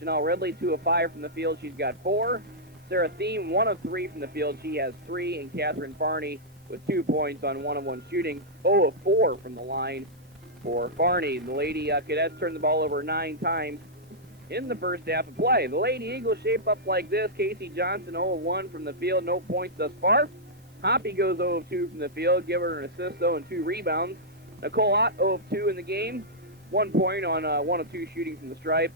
Chanel Ridley, 2 of 5 from the field. She's got 4. Sarah Thiem, 1 of 3 from the field. She has 3. And Catherine Farney with 2 points on 1 of 1 shooting. 0 of 4 from the line for Farney. The Lady Cadets turned the ball over 9 times in the first half of play. The Lady Eagles shape up like this. Casey Johnson, 0 of 1 from the field. No points thus far. Hoppy goes 0 of 2 from the field. Give her an assist, though, and 2 rebounds. Nicole Ott, 0 of 2 in the game. 1 point on 1 of 2 shooting from the stripe.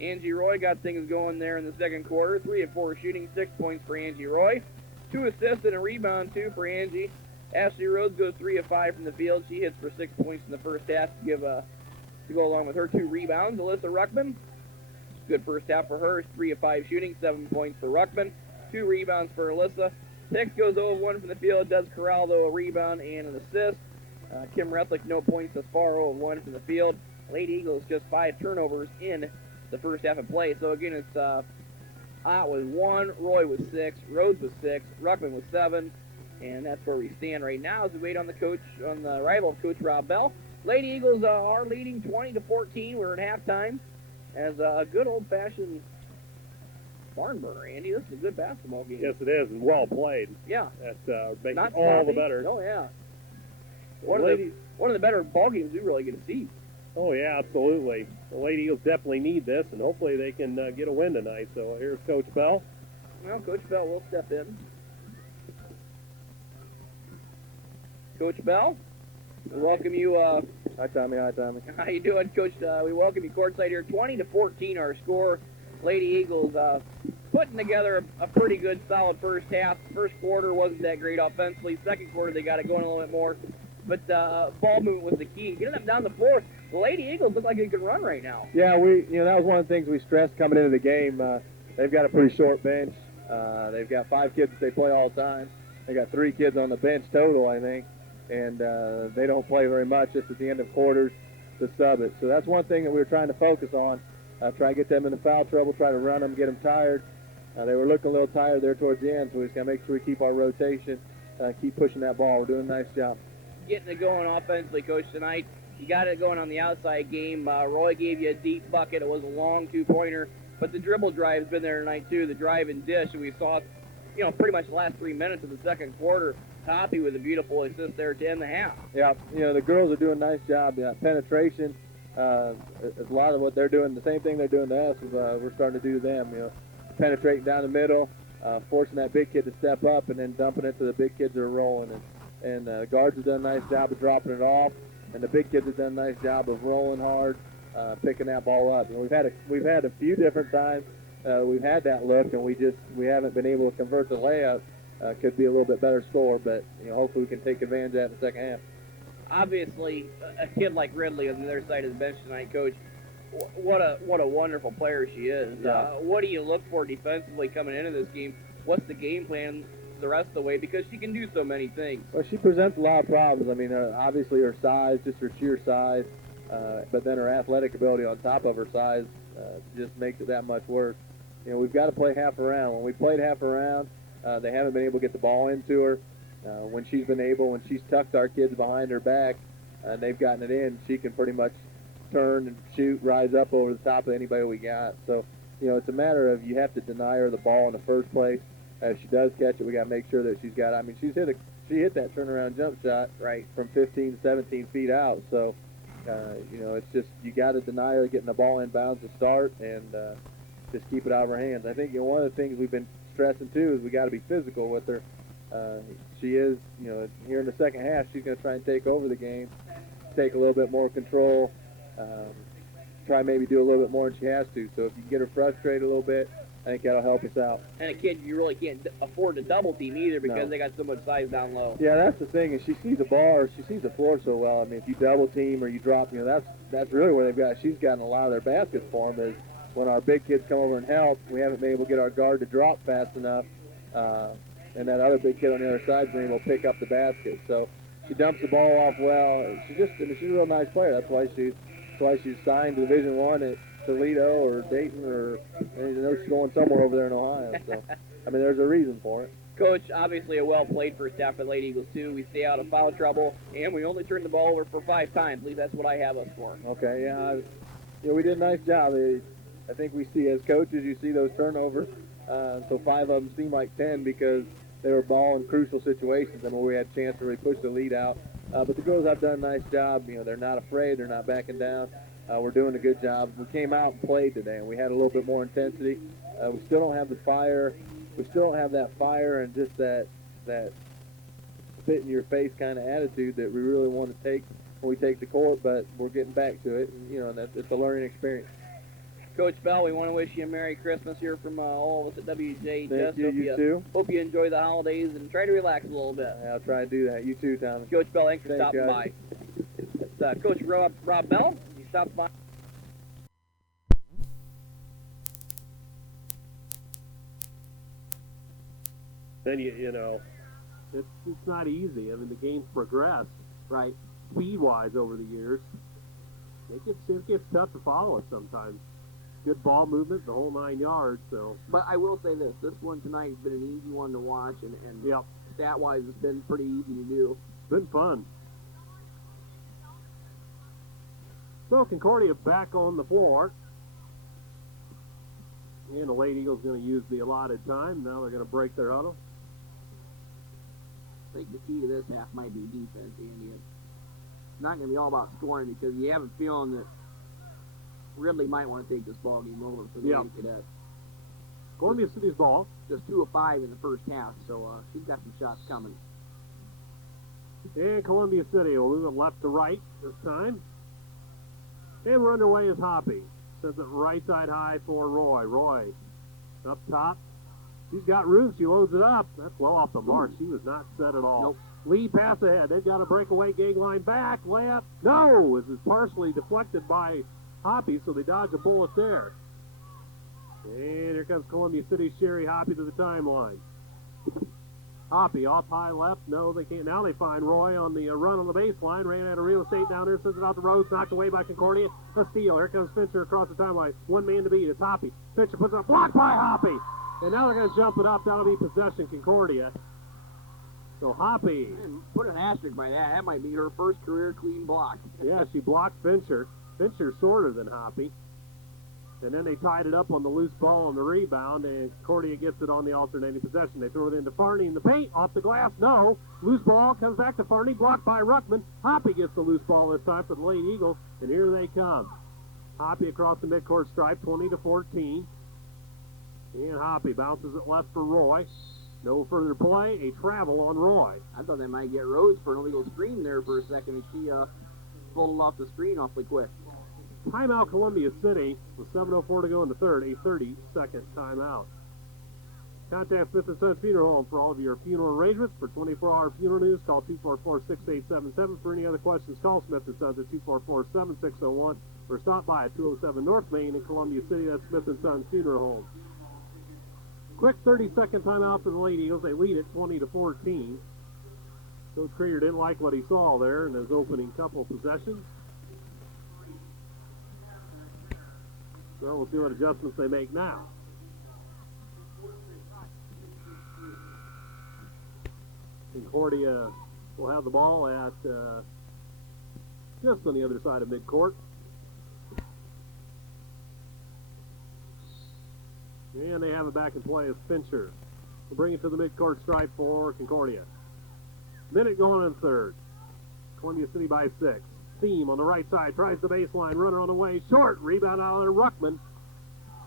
Angie Roy got things going there in the second quarter. 3 of 4 shooting, 6 points for Angie Roy. 2 assists and a rebound, 2 for Angie. Ashley Rhodes goes 3 of 5 from the field. She hits for 6 points in the first half to go along with her 2 rebounds. Alyssa Ruckman, good first half for her. 3 of 5 shooting, 7 points for Ruckman. 2 rebounds for Alyssa. Hicks goes 0 of 1 from the field. Does Corral, though, a rebound and an assist. Kim Rethlick, no points thus far, 0 of 1 from the field. Lady Eagles just 5 turnovers in the first half of play. So again, it's Ott was 1, Roy was 6, Rhodes was 6, Ruckman was 7, and that's where we stand right now as we wait on the arrival of Coach Rob Bell. Lady Eagles are leading 20-14. We're at halftime as a good old-fashioned barn burner, Andy. This is a good basketball game. Yes, it is, and well played. Yeah. That makes Not it all sloppy. the better. Oh, yeah. One of the better ball games we really get to see. Oh, yeah, absolutely. The Lady Eagles definitely need this, and hopefully they can get a win tonight. So here's Coach Bell. Well, Coach Bell will step in. Coach Bell, we welcome you. Hi, Tommy. Hi, Tommy. How you doing, Coach? We welcome you courtside here. 20-14 our score. Lady Eagles putting together a pretty good, solid first half. First quarter wasn't that great offensively. Second quarter they got it going a little bit more. But ball movement was the key. Getting them down the floor. The Lady Eagles look like they can run right now. Yeah, that was one of the things we stressed coming into the game. They've got a pretty short bench. They've got 5 kids that they play all the time. They got 3 kids on the bench total, I think, and they don't play very much just at the end of quarters to sub it. So that's one thing that we were trying to focus on. Try to get them into foul trouble, try to run them, get them tired. They were looking a little tired there towards the end, so we just got to make sure we keep our rotation, keep pushing that ball. We're doing a nice job. Getting it going offensively, Coach, tonight. You got it going on the outside game. Roy gave you a deep bucket. It was a long two-pointer, but the dribble drive's been there tonight, too, the drive and dish. And we saw, pretty much the last 3 minutes of the second quarter, Hoppy with a beautiful assist there to end the half. Yeah, the girls are doing a nice job. Penetration is a lot of what they're doing. The same thing they're doing to us is we're starting to do to them. Penetrating down the middle, forcing that big kid to step up, and then dumping it to the big kids that are rolling. And the guards have done a nice job of dropping it off, and the big kids have done a nice job of rolling hard, picking that ball up. We've had a few different times we've had that look, and we haven't been able to convert the layup. Could be a little bit better score, but hopefully we can take advantage of that in the second half. Obviously, a kid like Ridley on the other side of the bench tonight, Coach. What a wonderful player she is. Yeah. What do you look for defensively coming into this game? What's the game plan the rest of the way? Because she can do so many things. Well, she presents a lot of problems. I mean, obviously her size, just her sheer size, but then her athletic ability on top of her size just makes it that much worse. We've got to play half around. When we played half around, they haven't been able to get the ball into her. When she's tucked our kids behind her back, and they've gotten it in, she can pretty much turn and shoot, rise up over the top of anybody we got. So, it's a matter of you have to deny her the ball in the first place. If she does catch it, we got to make sure that she's got. I mean, she hit that turnaround jump shot right from 15, 17 feet out. So, it's just you got to deny her getting the ball in bounds to start and just keep it out of her hands. I think one of the things we've been stressing too is we got to be physical with her. She is, here in the second half, she's going to try and take over the game, take a little bit more control, try maybe do a little bit more than she has to. So if you can get her frustrated a little bit, I think that'll help us out. And a kid you really can't afford to double team either because they got so much size down low. Yeah, that's the thing, is she sees the ball, or she sees the floor so well. I mean, if you double team or you drop, that's really where she's gotten a lot of their baskets for them, is when our big kids come over and help, we haven't been able to get our guard to drop fast enough, and that other big kid on the other side's been able to pick up the basket. So she dumps the ball off well. She's a real nice player. That's why she's signed to Division I at Toledo or Dayton, or she's going somewhere over there in Ohio. So, I mean, there's a reason for it. Coach, obviously a well-played first half for the Lady Eagles, too. We stay out of foul trouble, and we only turned the ball over for 5 times. I believe that's what I have us for. Okay, yeah. We did a nice job. I think we see, as coaches, you see those turnovers. So 5 of them seem like 10 because they were ball in crucial situations and where we had a chance to really push the lead out. But the girls have done a nice job. They're not afraid. They're not backing down. We're doing a good job. We came out and played today, and we had a little bit more intensity. We still don't have the fire. We still don't have that fire and just that spit-in-your-face kind of attitude that we really want to take when we take the court, but we're getting back to it, and it's a learning experience. Coach Bell, we want to wish you a Merry Christmas here from all of us at WJHS. Thank you, you too. Hope you enjoy the holidays and try to relax a little bit. I'll try to do that. You too, Thomas. Coach Bell, thanks for stopping by. It's Coach Rob Bell. He stopped by. Then it's not easy. I mean, the game's progressed, right, speed-wise over the years. It gets tough to follow it sometimes. Good ball movement, the whole 9 yards. So, but I will say this one tonight has been an easy one to watch, and yep, stat-wise it's been pretty easy to do. It's been fun. So Concordia back on the floor. And the Lady Eagles going to use the allotted time. Now they're going to break their huddle. I think the key to this half might be defense, Andy. It's not going to be all about scoring because you have a feeling that Ridley might want to take this ball game over for the Lady Cadets. Columbia City's ball. Just 2 of 5 in the first half, so she's got some shots coming. And Columbia City will move it left to right this time. And we're underway as Hoppy. Sends it right side high for Roy. Roy up top. She's got room. She loads it up. That's well off the mark. She was not set at all. Nope. Lead pass ahead. They've got a breakaway gang line back. Layup. No! This is partially deflected by Hoppy, so they dodge a bullet there. And here comes Columbia City Sherry Hoppy to the timeline. Hoppy off high left. No, they can't. Now they find Roy on the run on the baseline. Ran out of real estate down there. Sends it out the road. Knocked away by Concordia. A steal. Here comes Fincher across the timeline. One man to beat. It's Hoppy. Fincher puts it up. Blocked by Hoppy. And now they're going to jump it up. That'll be possession, Concordia. So Hoppy. And put an asterisk by that. That might be her first career clean block. Yeah, she blocked Fincher. Fincher's shorter than Hoppy. And then they tied it up on the loose ball on the rebound, and Concordia gets it on the alternating possession. They throw it into Farney in the paint. Off the glass, no. Loose ball comes back to Farney, blocked by Ruckman. Hoppy gets the loose ball this time for the Lady Eagles, and here they come. Hoppy across the midcourt stripe, 20-14. And Hoppy bounces it left for Roy. No further play, a travel on Roy. I thought they might get Rose for an illegal screen there for a second, and she pulled off the screen awfully quick. Timeout Columbia City with 7:04 to go in the third, a 30-second timeout. Contact Smith & Sons Funeral Home for all of your funeral arrangements. For 24-hour funeral news, call 244-6877. For any other questions, call Smith & Sons at 244-7601 or stop by at 207 North Main in Columbia City. That's Smith & Sons Funeral Home. Quick 30-second timeout for the Lady Eagles. They lead it 20-14. Coach Krieger didn't like what he saw there in his opening couple possessions. So we'll see what adjustments they make now. Concordia will have the ball at just on the other side of midcourt. And they have it back in play as Fincher. We'll bring it to the midcourt stripe for Concordia. Minute going in third. Columbia City by 6. Thiem on the right side, tries the baseline, runner on the way, short, rebound out of there, Ruckman.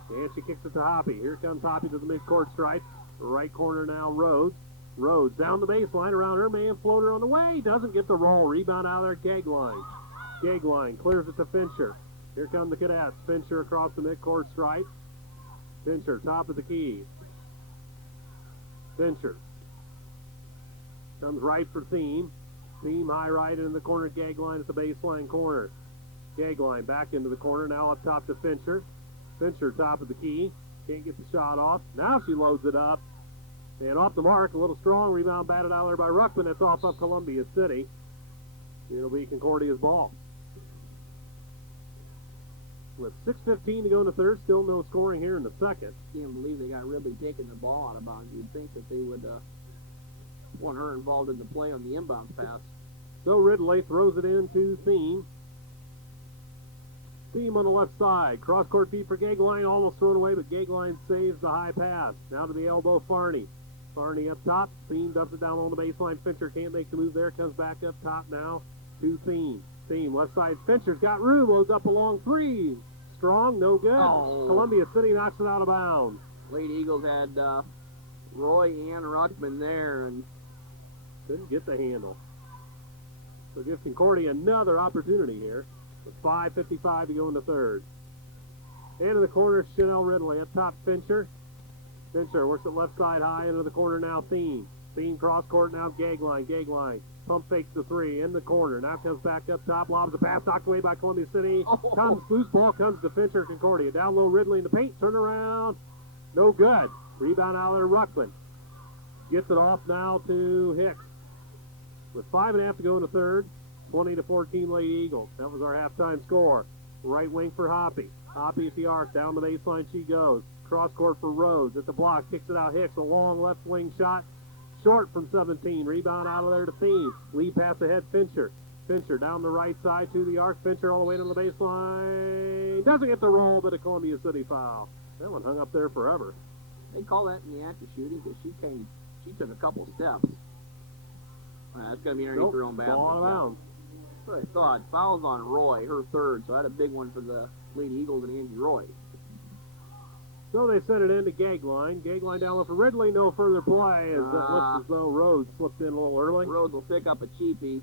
And she kicks it to Hoppy. Here comes Hoppy to the midcourt stripe. Right corner now, Rhodes. Rhodes down the baseline, around her man, floater on the way, doesn't get the roll, rebound out of there, Gagline. Gagline clears it to Fincher. Here come the Cadets. Fincher across the midcourt stripe. Fincher, top of the key. Fincher. Comes right for Thiem. Thiem high right in the corner, Gagline at the baseline corner. Gagline back into the corner, now up top to Fincher. Fincher top of the key. Can't get the shot off. Now she loads it up. And off the mark, a little strong. Rebound batted out there by Ruckman. That's off of Columbia City. It'll be Concordia's ball. With 6:15 to go in the third, still no scoring here in the second. Can't believe they got Ridley taking the ball out of bounds. You'd think that they would want her involved in the play on the inbound pass. So Ridley throws it into Thiem. Thiem on the left side. Cross-court feed for Gagline, almost thrown away, but Gagline saves the high pass. Now to the elbow, Farney. Farney up top. Thiem dumps it down on the baseline. Fincher can't make the move there. Comes back up top now to Thiem. Thiem, left side. Fincher's got room. Loads up a long three. Strong, no good. Oh. Columbia City knocks it out of bounds. Lady Eagles had Roy and Ruckman there, and couldn't get the handle. So give Concordia another opportunity here with 5:55 to go in the third. Into the corner, Chanel Ridley. Up top, Fincher. Fincher works it left side high into the corner now, Thiem. Thiem cross court now, Gagline. Gagline. Pump fakes the three in the corner. Now comes back up top, lobs a pass knocked away by Columbia City. Oh. Comes loose ball, comes to Fincher, Concordia. Down low, Ridley in the paint, turn around. No good. Rebound out there, Ruckman. Gets it off now to Hicks. With 5.5 to go in the third, 20-14 Lady Eagles. That was our halftime score. Right wing for Hoppy. Hoppy at the arc, down the baseline she goes. Cross court for Rhodes at the block, kicks it out Hicks. A long left wing shot. Short from 17. Rebound out of there to Thiem. Lead pass ahead, Fincher. Fincher down the right side to the arc. Fincher all the way to the baseline. Doesn't get the roll, but a Columbia City foul. That one hung up there forever. they call that in the act of shooting because she took a couple steps. That's going to be underneath her own basket. Ball out of bounds. That's what I thought. Fouls on Roy, her third, so I had a big one for the Lady Eagles and Angie Roy. So they sent it into Gagline. Gagline down low for Ridley. No further play as it looks as though Rhodes slipped in a little early. Rhodes will pick up a cheapie.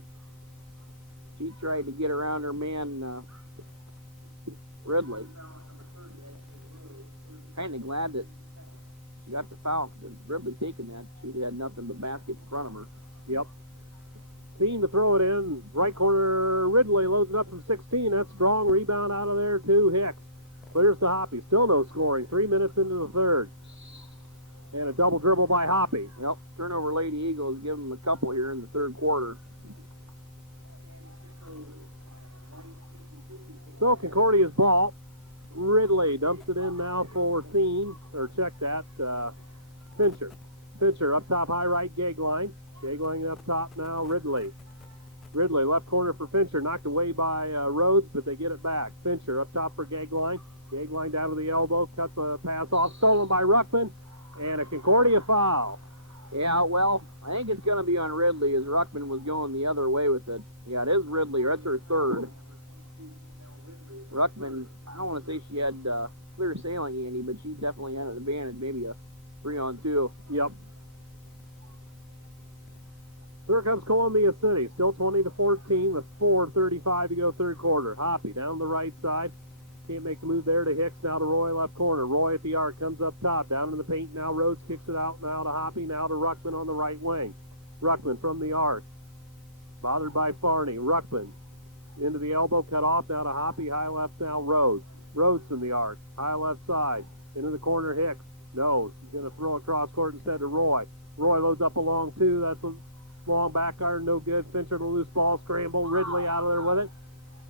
She tried to get around her man, Ridley. Kind of glad that she got the foul because Ridley taking that, she'd had nothing but basket in front of her. Yep. Thiem to throw it in. Right corner, Ridley loads it up from 16. That's strong. Rebound out of there to Hicks. Clears to Hoppy. Still no scoring. 3 minutes into the third. And a double dribble by Hoppy. Yep. Turnover Lady Eagles give them a couple here in the third quarter. So Concordia's ball. Ridley dumps it in now for Thiem, or check that, Fincher. Fincher up top, high right, Gagline. Gagline up top now, Ridley. Ridley, left corner for Fincher, knocked away by Rhodes, but they get it back. Fincher up top for Gagline. Gagline down to the elbow, cuts the pass off, stolen by Ruckman, and a Concordia foul. Yeah, well, I think it's going to be on Ridley as Ruckman was going the other way with it. Yeah, it is Ridley. That's her third. Ruckman, I don't want to say she had clear sailing, Andy, but she definitely had an advantage, maybe a 3-on-2. Yep. Here comes Columbia City, still 20-14 with 4:35 to go third quarter. Hoppy down the right side. Can't make the move there to Hicks, now to Roy, left corner. Roy at the arc, comes up top, down in the paint. Now Rhodes kicks it out, now to Hoppy, now to Ruckman on the right wing. Ruckman from the arc. Bothered by Farney. Ruckman into the elbow, cut off, now to Hoppy, high left now Rhodes. Rhodes from the arc, high left side. Into the corner, Hicks. No, she's going to throw across court instead to Roy. Roy loads up a long two, that's a long back iron, no good. Fincher to loose ball, scramble. Ridley out of there with it.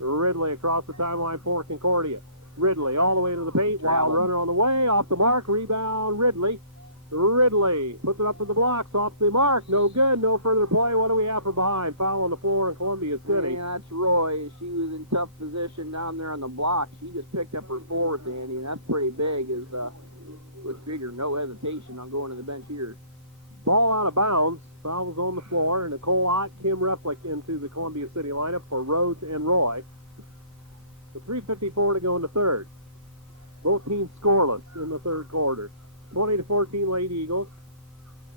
Ridley across the timeline for Concordia. Ridley all the way to the paint. Wild runner on the way. Off the mark. Rebound. Ridley. Ridley puts it up for the blocks. Off the mark. No good. No further play. What do we have from behind? Foul on the floor in Columbia City. Yeah, that's Roy. She was in tough position down there on the block. She just picked up her fourth, Andy, and that's pretty big. Let's figure no hesitation on going to the bench here. Ball out of bounds. Foul was on the floor. Nicole Ott, Kim Reflick into the Columbia City lineup for Rhodes and Roy. With 3:54 to go in the third. Both teams scoreless in the third quarter. 20-14 Lady Eagles.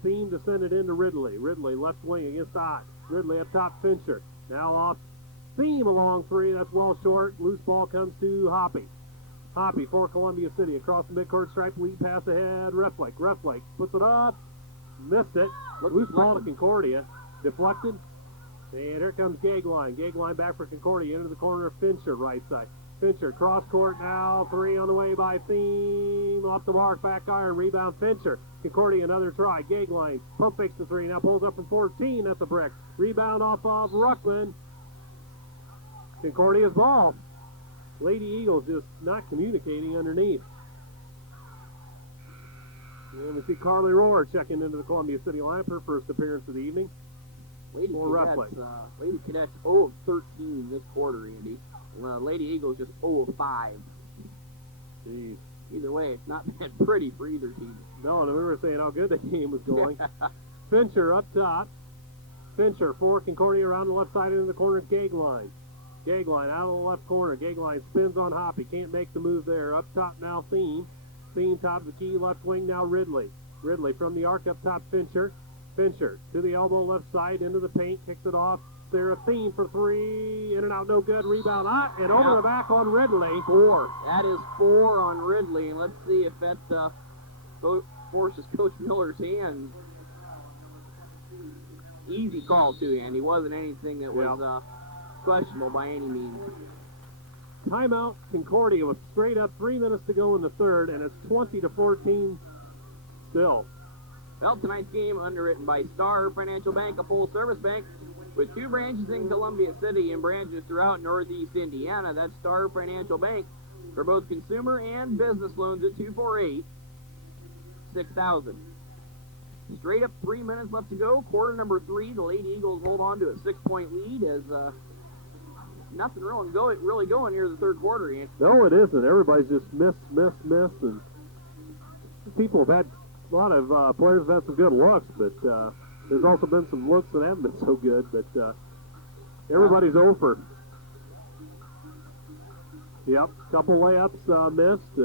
Thiem descended into Ridley. Ridley left wing against Ott. Ridley up top, Fincher. Now off Thiem, a long three. That's well short. Loose ball comes to Hoppy. Hoppy for Columbia City. Across the midcourt stripe. Lead pass ahead. Reflick. Reflick puts it up. Missed it. Loose ball to Concordia. Deflected. And here comes Gagline. Gagline back for Concordia. Into the corner of Fincher, right side. Fincher, cross court now. Three on the way by Thiem. Off the mark, back iron. Rebound, Fincher. Concordia, another try. Gagline. Pump fakes the three. Now pulls up from 14. That's a brick. Rebound off of Ruckman. Concordia's ball. Lady Eagles just not communicating underneath. And we see Carly Rohr checking into the Columbia City lineup, her first appearance of the evening. Lady Cadets 0 of 13 this quarter, Andy. Lady Eagles just 0 of 5. Jeez. Either way, it's not been pretty for either team. No, and we were saying how good the game was going. Fincher up top. Fincher for Concordia around the left side into the corner. Gagline. Gagline out of the left corner. Gagline spins on Hoppy. Can't make the move there. Up top now, Thiem. Thiem top of the key, left wing now, Ridley. Ridley from the arc up top, Fincher. Fincher to the elbow, left side, into the paint, kicks it off. Sarah Thiem for three. In and out, no good. Rebound, and over the back on Ridley. 4. That is 4 on Ridley, and let's see if that forces Coach Miller's hand. Easy call, too, Andy. Wasn't anything that was questionable by any means. Timeout, Concordia with straight up 3 minutes to go in the third, and it's 20-14 still. Well, tonight's game underwritten by Star Financial Bank, a full-service bank with 2 branches in Columbia City and branches throughout Northeast Indiana. That's Star Financial Bank for both consumer and business loans at 248-6000. Straight up 3 minutes left to go. Quarter number 3, the Lady Eagles hold on to a 6-point lead as nothing really going here in the third quarter, Ian. No, it isn't. Everybody's just miss, and people have had a lot of players have had some good looks, but there's also been some looks that haven't been so good. But everybody's over. Yep, couple layups missed.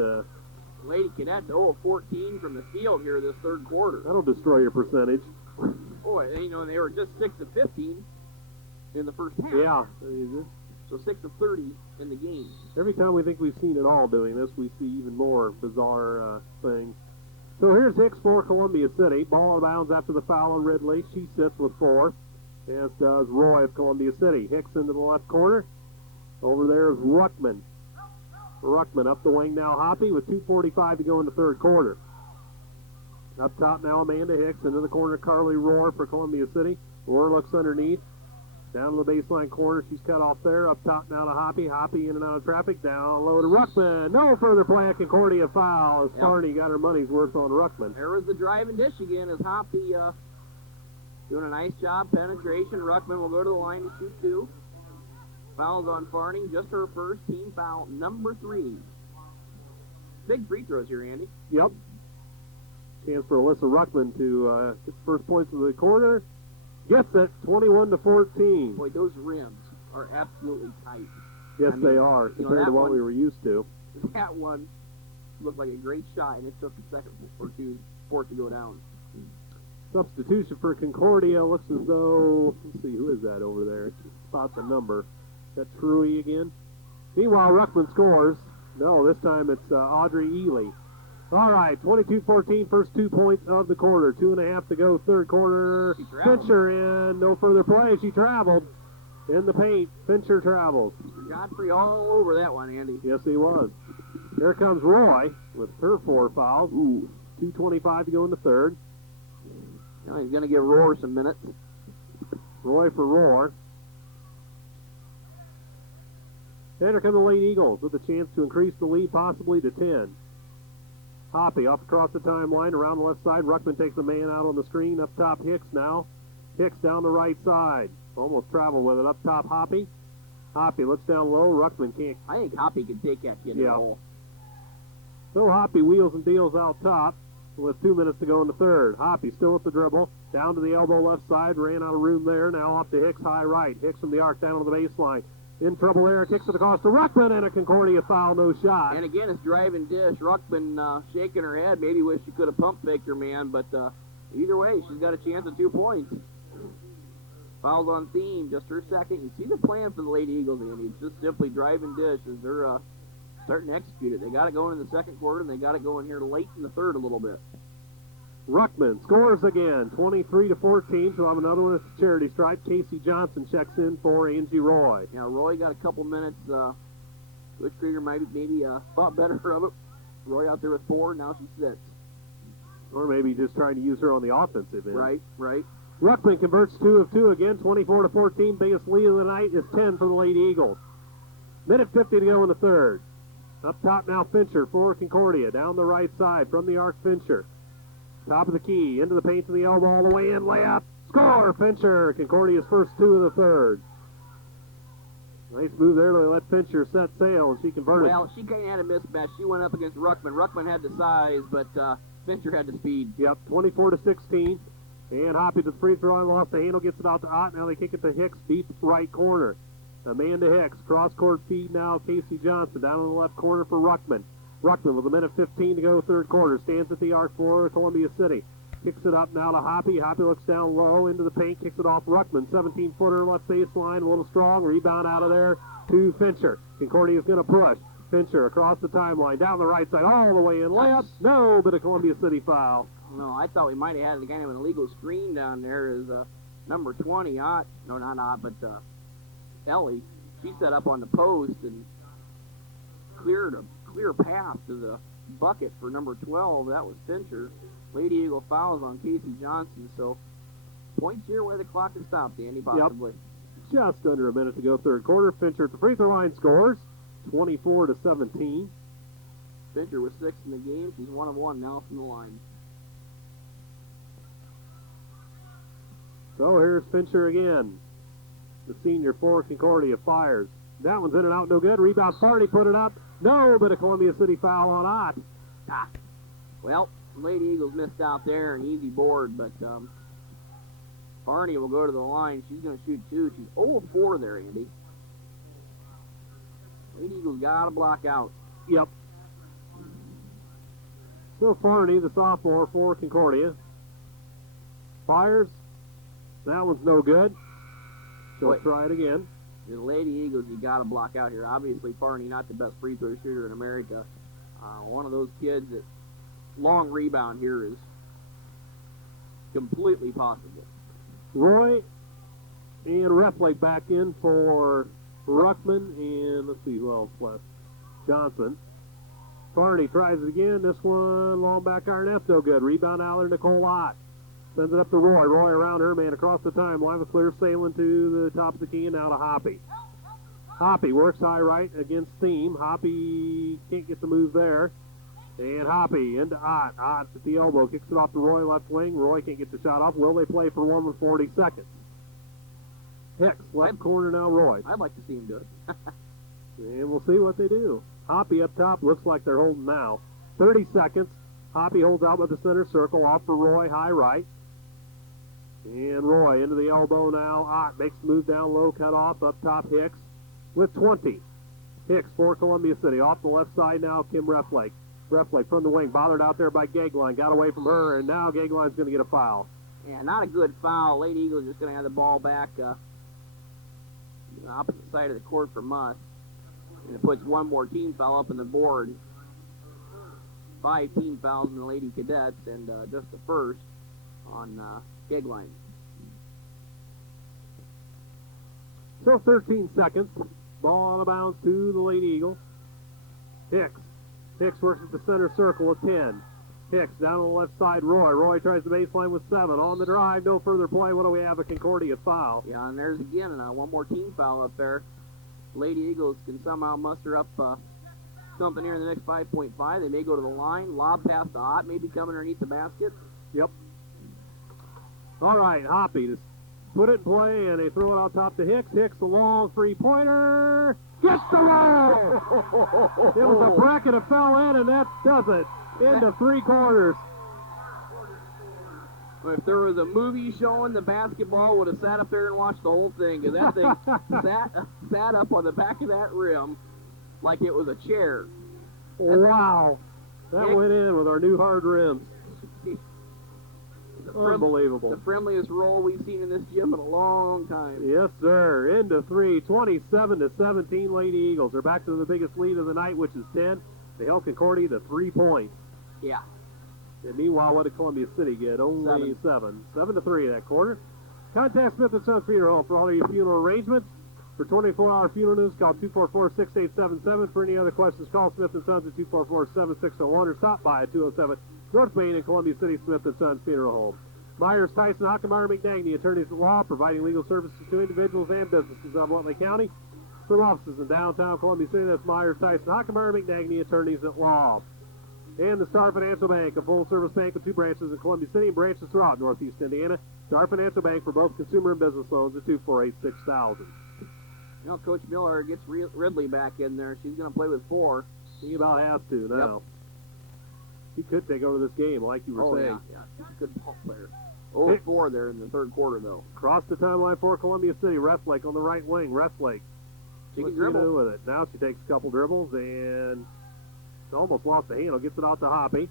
Lady Cadets 0 of 14 from the field here this third quarter. That'll destroy your percentage. Boy, they were just 6 of 15 in the first half. Yeah. So 6 of 30 in the game. Every time we think we've seen it all doing this, we see even more bizarre things. So here's Hicks for Columbia City. Ball out of bounds after the foul on Ridley. She sits with 4, as does Roy of Columbia City. Hicks into the left corner. Over there is Ruckman. Ruckman up the wing now, Hoppy, with 2:45 to go in the third quarter. Up top now, Amanda Hicks. Into the corner, Carly Rohr for Columbia City. Rohr looks underneath. Down to the baseline corner, she's cut off there. Up top now to Hoppy. Hoppy in and out of traffic. Down low to Ruckman. No further play. A Concordia foul as Farney got her money's worth on Ruckman. There was the drive and dish again as Hoppy doing a nice job. Penetration. Ruckman will go to the line to shoot 2. Fouls on Farney. Just her first team foul, number 3. Big free throws here, Andy. Yep. Chance for Alyssa Ruckman to get the first points of the quarter. Gets it, 21-14. Boy, those rims are absolutely tight. Yes, they are, compared to what we were used to. That one looked like a great shot, and it took a second or two for it to go down. Substitution for Concordia. Looks as though, let's see, who is that over there? Spot the number. Is that Truey again? Meanwhile, Ruckman scores. No, this time it's Audrey Ely. All right, 22-14, first 2 points of the quarter. 2.5 to go, third quarter. Fincher in, no further play. She traveled in the paint. Fincher travels. Godfrey all over that one, Andy. Yes, he was. Here comes Roy with her 4 fouls. Ooh, 2:25 to go in the third. Now he's going to give Roar some minutes. Roy for Roar. Then here come the Lady Eagles with a chance to increase the lead possibly to 10. Hoppy off across the timeline, around the left side. Ruckman takes the man out on the screen. Up top, Hicks now. Hicks down the right side. Almost traveled with it. Up top, Hoppy. Hoppy looks down low. Ruckman can't. I think Hoppy can take that kid in the hole. So Hoppy wheels and deals out top with 2 minutes to go in the third. Hoppy still at the dribble. Down to the elbow left side. Ran out of room there. Now off to Hicks, high right. Hicks from the arc down to the baseline. In trouble there, kicks it across to Ruckman, and a Concordia foul, no shot. And again, it's drive and dish. Ruckman shaking her head, maybe wish she could have pump faked her man, but either way, she's got a chance at 2 points. Fouled on theme, just her second. You see the plan for the Lady Eagles, Andy. It's just simply drive and dish as they're starting to execute it. They got it going in the second quarter, and they got it going here late in the third a little bit. Ruckman scores again, 23-14, so I'm another one at the charity stripe. Casey Johnson checks in for Angie Roy. Now, Roy got a couple minutes. Coach Krieger maybe thought better of it. Roy out there with 4, now she sits. Or maybe just trying to use her on the offensive end. Right. Ruckman converts 2 of 2 again, 24-14. Biggest lead of the night is 10 for the Lady Eagles. Minute 50 to go in the third. Up top now, Fincher for Concordia. Down the right side from the arc, Fincher. Top of the key, into the paint to the elbow, all the way in, layup, score, Fincher. Concordia's first 2 of the third. Nice move there to let Fincher set sail, and she converted. Well, she kind of had a mismatch. She went up against Ruckman. Ruckman had the size, but Fincher had the speed. Yep, 24-16. And Hoppy to the free throw line, lost the handle, gets it out to Ott. Now they kick it to Hicks, deep right corner. Amanda Hicks, cross-court feed now, Casey Johnson, down in the left corner for Ruckman. Ruckman with a minute 15 to go, third quarter. Stands at the arc for Columbia City. Kicks it up now to Hoppy. Hoppy looks down low into the paint, kicks it off Ruckman. 17-footer left baseline, a little strong. Rebound out of there to Fincher. Concordia's going to push. Fincher across the timeline, down the right side, all the way in. Layup, no, but a Columbia City foul. No, I thought we might have had kind of an illegal screen down there as number 20, Ott. No, not Ott, but Ellie. She set up on the post and clear path to the bucket for number 12. That was Fincher. Lady Eagle fouls on Casey Johnson. So points here where the clock is stopped, Andy, possibly. Yep. Just under a minute to go, third quarter. Fincher at the free throw line scores, 24-17. Fincher was 6 in the game. She's 1 of 1 now from the line. So here's Fincher again. The senior for Concordia fires. That one's in and out, no good. Rebound, Farney put it up. No, but a Columbia City foul on Ott. Well, Lady Eagles missed out there, an easy board, but Farney will go to the line. She's going to shoot 2. She's 0-4 there, Andy. Lady Eagles got to block out. Yep. So Farney, the sophomore for Concordia, fires. That one's no good. She'll try it again. The Lady Eagles, you got to block out here. Obviously, Farney, not the best free throw shooter in America. One of those kids that long rebound here is completely possible. Roy and Reflake back in for Ruckman, and let's see who else left. Johnson. Farney tries it again. This one, long back iron, that's no good. Rebound out there, Nicole Ott. Sends it up to Roy. Roy around her man across the timeline with clear sailing to the top of the key and now to Hoppy. Hoppy works high right against Thiem. Hoppy can't get the move there. And Hoppy into Ott. Ott at the elbow. Kicks it off to Roy left wing. Roy can't get the shot off. Will they play for 1 with 40 seconds? Hicks, left corner now Roy. I'd like to see him do it. And we'll see what they do. Hoppy up top. Looks like they're holding now. 30 seconds. Hoppy holds out with the center circle. Off for Roy. High right. And Roy into the elbow now. Ott makes the move down low. Cut off. Up top Hicks with 20. Hicks for Columbia City. Off the left side now, Kim Reflake. Reflake from the wing. Bothered out there by Gagline. Got away from her, and now Gagline's going to get a foul. Yeah, not a good foul. Lady Eagles just going to have the ball back opposite side of the court from us. And it puts one more team foul up on the board. 5 team fouls in the Lady Cadets, and just the first on Gagline. So 13 seconds. Ball out of bounds to the Lady Eagles. Hicks. Hicks works at the center circle with 10. Hicks down on the left side, Roy. Roy tries the baseline with 7. On the drive, no further play. What do we have? A Concordia foul. Yeah, and there's again one more team foul up there. Lady Eagles can somehow muster up something here in the next 5.5. They may go to the line, lob pass to Ott, maybe come underneath the basket. Yep. All right, Hoppy just put it in play, and they throw it out top to Hicks. Hicks, a long three-pointer. Gets the roll! It was a bracket that fell in, and that does it. Into 3 quarters. If there was a movie showing the basketball, would have sat up there and watched the whole thing, because that thing sat up on the back of that rim like it was a chair. Wow. That went in with our new hard rims. Unbelievable. The friendliest roll we've seen in this gym in a long time. Yes, sir. Into 3, 27-17 Lady Eagles. They're back to the biggest lead of the night, which is 10. They held Concordia to 3 points. Yeah. And meanwhile, what did Columbia City get? Only 7. 7-3 that quarter. Contact Smith & Sons Funeral Home for all of your funeral arrangements. For 24-hour funeral news, call 244-6877. For any other questions, call Smith & Sons at 244-7601 or stop by at 207 North Main in Columbia City, Smith & Sons Funeral Home. Myers, Tyson, Hockenmeyer, McNagny, attorneys at law, providing legal services to individuals and businesses of Nutley County. From offices in downtown Columbia City, that's Myers, Tyson, Hockenmeyer, McNagny, attorneys at law. And the Star Financial Bank, a full-service bank with 2 branches in Columbia City and branches throughout Northeast Indiana. Star Financial Bank for both consumer and business loans at 248-6000. You know, Coach Miller gets Ridley back in there. She's going to play with 4. He about has to now. Yep. He could take over this game, like you were saying. Yeah. She's a good ball player. 0-4 there in the third quarter, though. Across the timeline for Columbia City. Reflake on the right wing. Reflake. She can dribble with it. Now she takes a couple dribbles and almost lost the handle. Gets it out to Hoppy.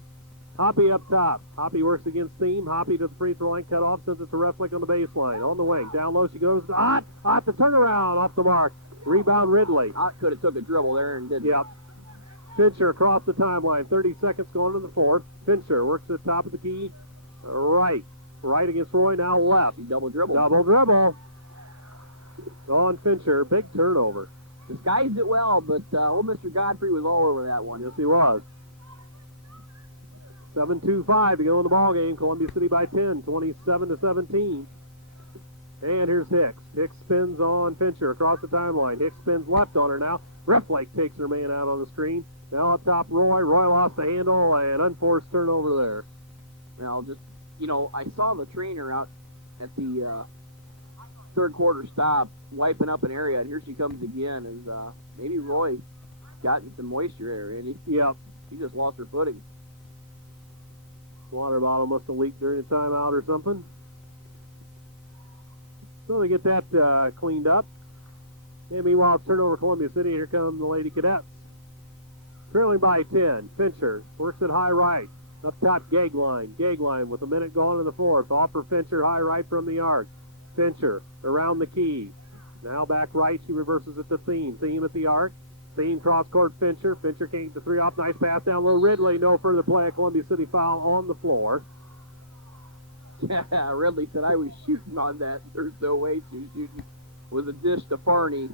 Hoppy up top. Hoppy works against Thiem. Hoppy to the free throw line, cut off, sends it to Reflake on the baseline. On the wing. Down low she goes. Ott the turnaround off the mark. Rebound Ridley. Ott could have took a dribble there and didn't. Yep. Fincher across the timeline. 30 seconds going to the fourth. Fincher works at the top of the key. Right. Right against Roy, now left. He double dribble. Double dribble. On Fincher. Big turnover. Disguised it well, but old Mr. Godfrey was all over that one. Yes, he was. 7-2-5 to go in the ball game. Columbia City by 10, 27-17. And here's Hicks. Hicks spins on Fincher across the timeline. Hicks spins left on her now. Reflake takes her man out on the screen. Now up top, Roy. Roy lost the handle and unforced turnover there. Well, just, I saw the trainer out at the third quarter stop wiping up an area, and here she comes again. As maybe Roy gotten some moisture there, Andy. Yep. She just lost her footing. Water bottle must have leaked during the timeout or something. So they get that cleaned up. And meanwhile, turnover Columbia City. Here come the Lady Cadets. Trailing by 10. Fincher works at high right. Up top, Gagline. Gagline with a minute gone in the fourth. Off for Fincher, high right from the arc. Fincher around the key. Now back right, she reverses it to Thiem. Thiem at the arc. Thiem cross-court Fincher. Fincher can't get the 3 off. Nice pass down low. Ridley, no further play. Columbia City foul on the floor. Yeah, Ridley said I was shooting on that. There's no way she was shooting. Was a dish to Farney.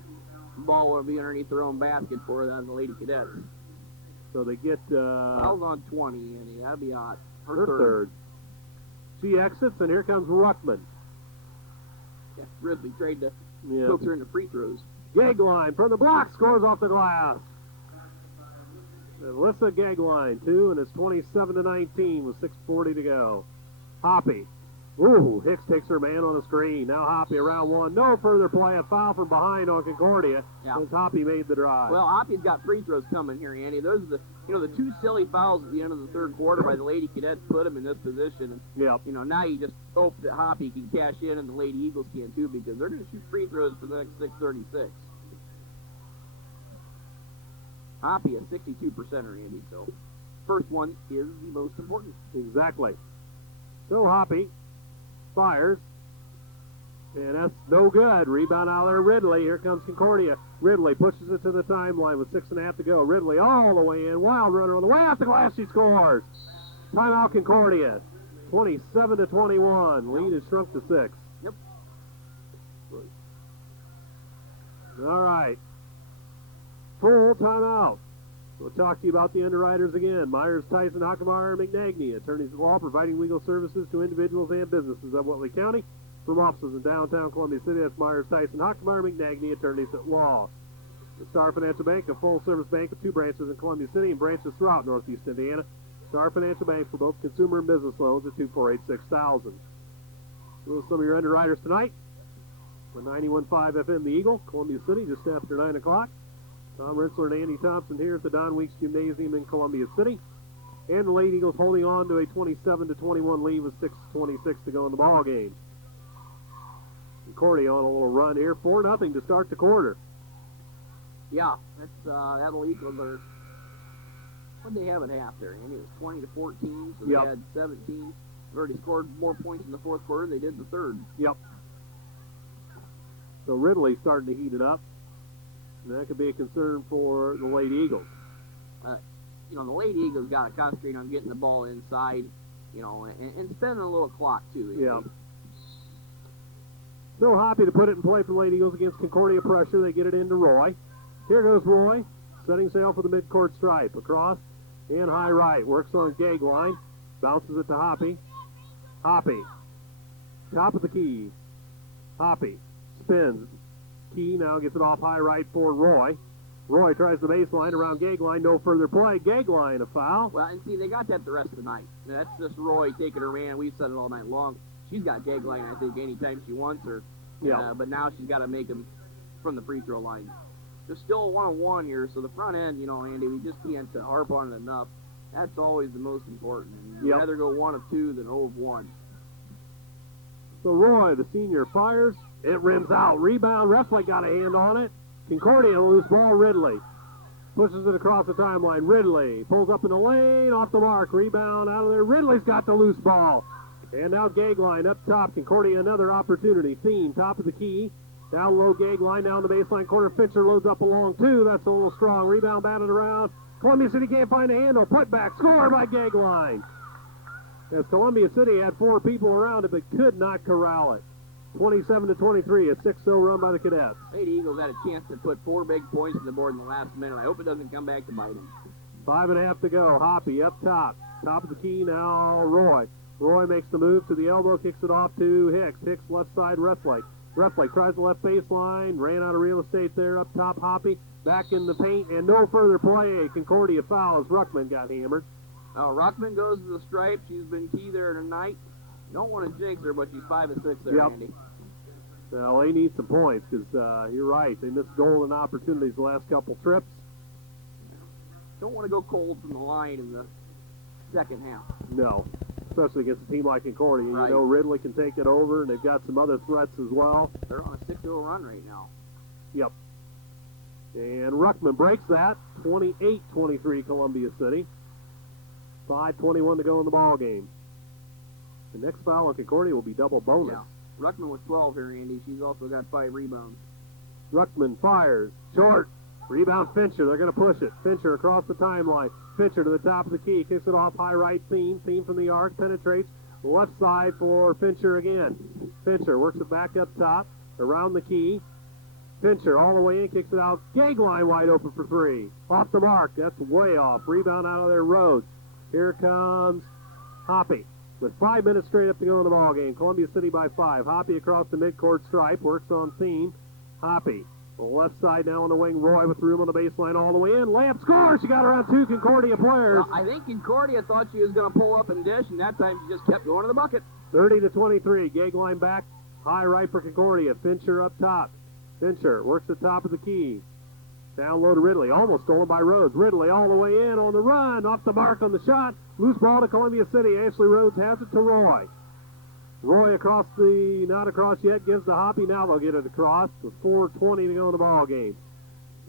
Ball would be underneath their own basket for the Lady Cadets. So they get... Fouls on 20, and that'd be hot. Her third. She exits, and here comes Ruckman. Yeah, Ridley tried to Yeah. coax her into free throws. Gagline from the block scores off the glass. And Alyssa Gagline, 2, and it's 27-19 with 6:40 to go. Hoppy. Ooh, Hicks takes her man on the screen. Now Hoppy around one. No further play. A foul from behind on Concordia. Yeah. Since Hoppy made the drive. Well, Hoppy's got free throws coming here, Andy. Those are the two silly fouls at the end of the third quarter by the Lady Cadets put them in this position. Yep. And, now you just hope that Hoppy can cash in and the Lady Eagles can too, because they're going to shoot free throws for the next 6:36. Hoppy a 62%er, Andy, so first one is the most important. Exactly. So Hoppy fires. And that's no good. Rebound out there, Ridley. Here comes Concordia. Ridley pushes it to the timeline with 6.5 to go. Ridley all the way in. Wild runner on the way out the glass. She scores. Timeout Concordia. 27-21. Lead has shrunk to 6. Yep. All right. Full timeout. We'll talk to you about the underwriters again. Myers, Tyson, Hockenmeyer, and McNagny, attorneys at law providing legal services to individuals and businesses of Whitley County. From offices in downtown Columbia City, that's Myers, Tyson, Hockenmeyer, McNagny, attorneys at law. The Star Financial Bank, a full-service bank with 2 branches in Columbia City and branches throughout Northeast Indiana. Star Financial Bank for both consumer and business loans at 248-6000. Those are some of your underwriters tonight. On 91.5 FM, The Eagle, Columbia City, just after 9 o'clock. Tom Ritzler and Andy Thompson here at the Don Weeks Gymnasium in Columbia City. And the Lady Eagles holding on to a 27-21 lead with 6:26 to go in the ball game. Concordia on a little run here, 4-0 to start the quarter. Yeah, that'll equal their. What did they have at half there, Andy? It was 20-14, so they Yep. had 17. They've already scored more points in the fourth quarter than they did in the third. Yep. So Ridley's starting to heat it up. And that could be a concern for the Lady Eagles. The Lady Eagles got to concentrate on getting the ball inside, and spending a little clock too. Yeah. So happy to put it in play for the Lady Eagles against Concordia pressure. They get it into Roy. Here goes Roy, setting sail for the midcourt stripe. Across and high right. Works on gag line. Bounces it to Hoppy. Hoppy. Top of the key. Hoppy. Spins. Key now gets it off high right for Roy. Roy tries the baseline around gag line. No further play. Gag line, a foul. Well, and see, they got that the rest of the night. That's just Roy taking her man. We've said it all night long. She's got gag line, I think, anytime she wants her. Yeah. But now she's got to make them from the free throw line. There's still a 1-on-1 here, so the front end, Andy, we just can't harp on it enough. That's always the most important. You'd rather go 1 of 2 than 0 of 1. So Roy, the senior, fires. It rims out. Rebound. Wrestling got a hand on it. Concordia, loose ball. Ridley pushes it across the timeline. Ridley pulls up in the lane. Off the mark. Rebound out of there. Ridley's got the loose ball. And now gag line up top. Concordia, another opportunity. Theme, top of the key. Down low gag line down the baseline corner. Fincher loads up along 2. That's a little strong. Rebound batted around. Columbia City can't find a handle. Put back. Score by gag line. As Columbia City had 4 people around it but could not corral it. 27-23, a 6-0 run by the Cadets. Lady Eagles had a chance to put 4 big points on the board in the last minute. I hope it doesn't come back to bite them. 5.5 to go. Hoppy up top. Top of the key now, Roy. Roy makes the move to the elbow, kicks it off to Hicks. Hicks left side, Restlake. Restlake tries the left baseline, ran out of real estate there. Up top, Hoppy. Back in the paint, and no further play. Concordia foul as Ruckman got hammered. Now, Ruckman goes to the stripe. She's been key there tonight. Don't want to jinx her, but she's 5 of 6 there, Yep. Andy. Well, they need some points because you're right. They missed golden opportunities the last couple trips. Don't want to go cold from the line in the second half. No, especially against a team like Concordia. Right. You know Ridley can take it over, and they've got some other threats as well. They're on a 6-0 run right now. Yep. And Ruckman breaks that. 28-23 Columbia City. 5:21 to go in the ball game. The next foul on Concordia will be double bonus. Yeah. Ruckman with 12 here, Andy. She's also got 5 rebounds. Ruckman fires. Short. Rebound Fincher. They're going to push it. Fincher across the timeline. Fincher to the top of the key. Kicks it off high right seam. Seam from the arc. Penetrates. Left side for Fincher again. Fincher works it back up top. Around the key. Fincher all the way in. Kicks it out. Gag line wide open for 3. Off the mark. That's way off. Rebound out of there. Rhodes. Here comes Hoppy. with 5 minutes straight up to go in the ball game. Columbia City by 5. Hoppy across the midcourt stripe, works on seam. Hoppy, the left side now on the wing. Roy with room on the baseline all the way in. Layup score. She got around 2 Concordia players. Well, I think Concordia thought she was going to pull up and dish, and that time she just kept going to the bucket. 30-23. Gagline back. High right for Concordia. Fincher up top. Fincher works the top of the key. Down low to Ridley. Almost stolen by Rhodes. Ridley all the way in on the run. Off the mark on the shot. Loose ball to Columbia City. Ashley Rhodes has it to Roy. Roy across the, not across yet, gives to Hoppy. Now they'll get it across with 4:20 to go in the ball game.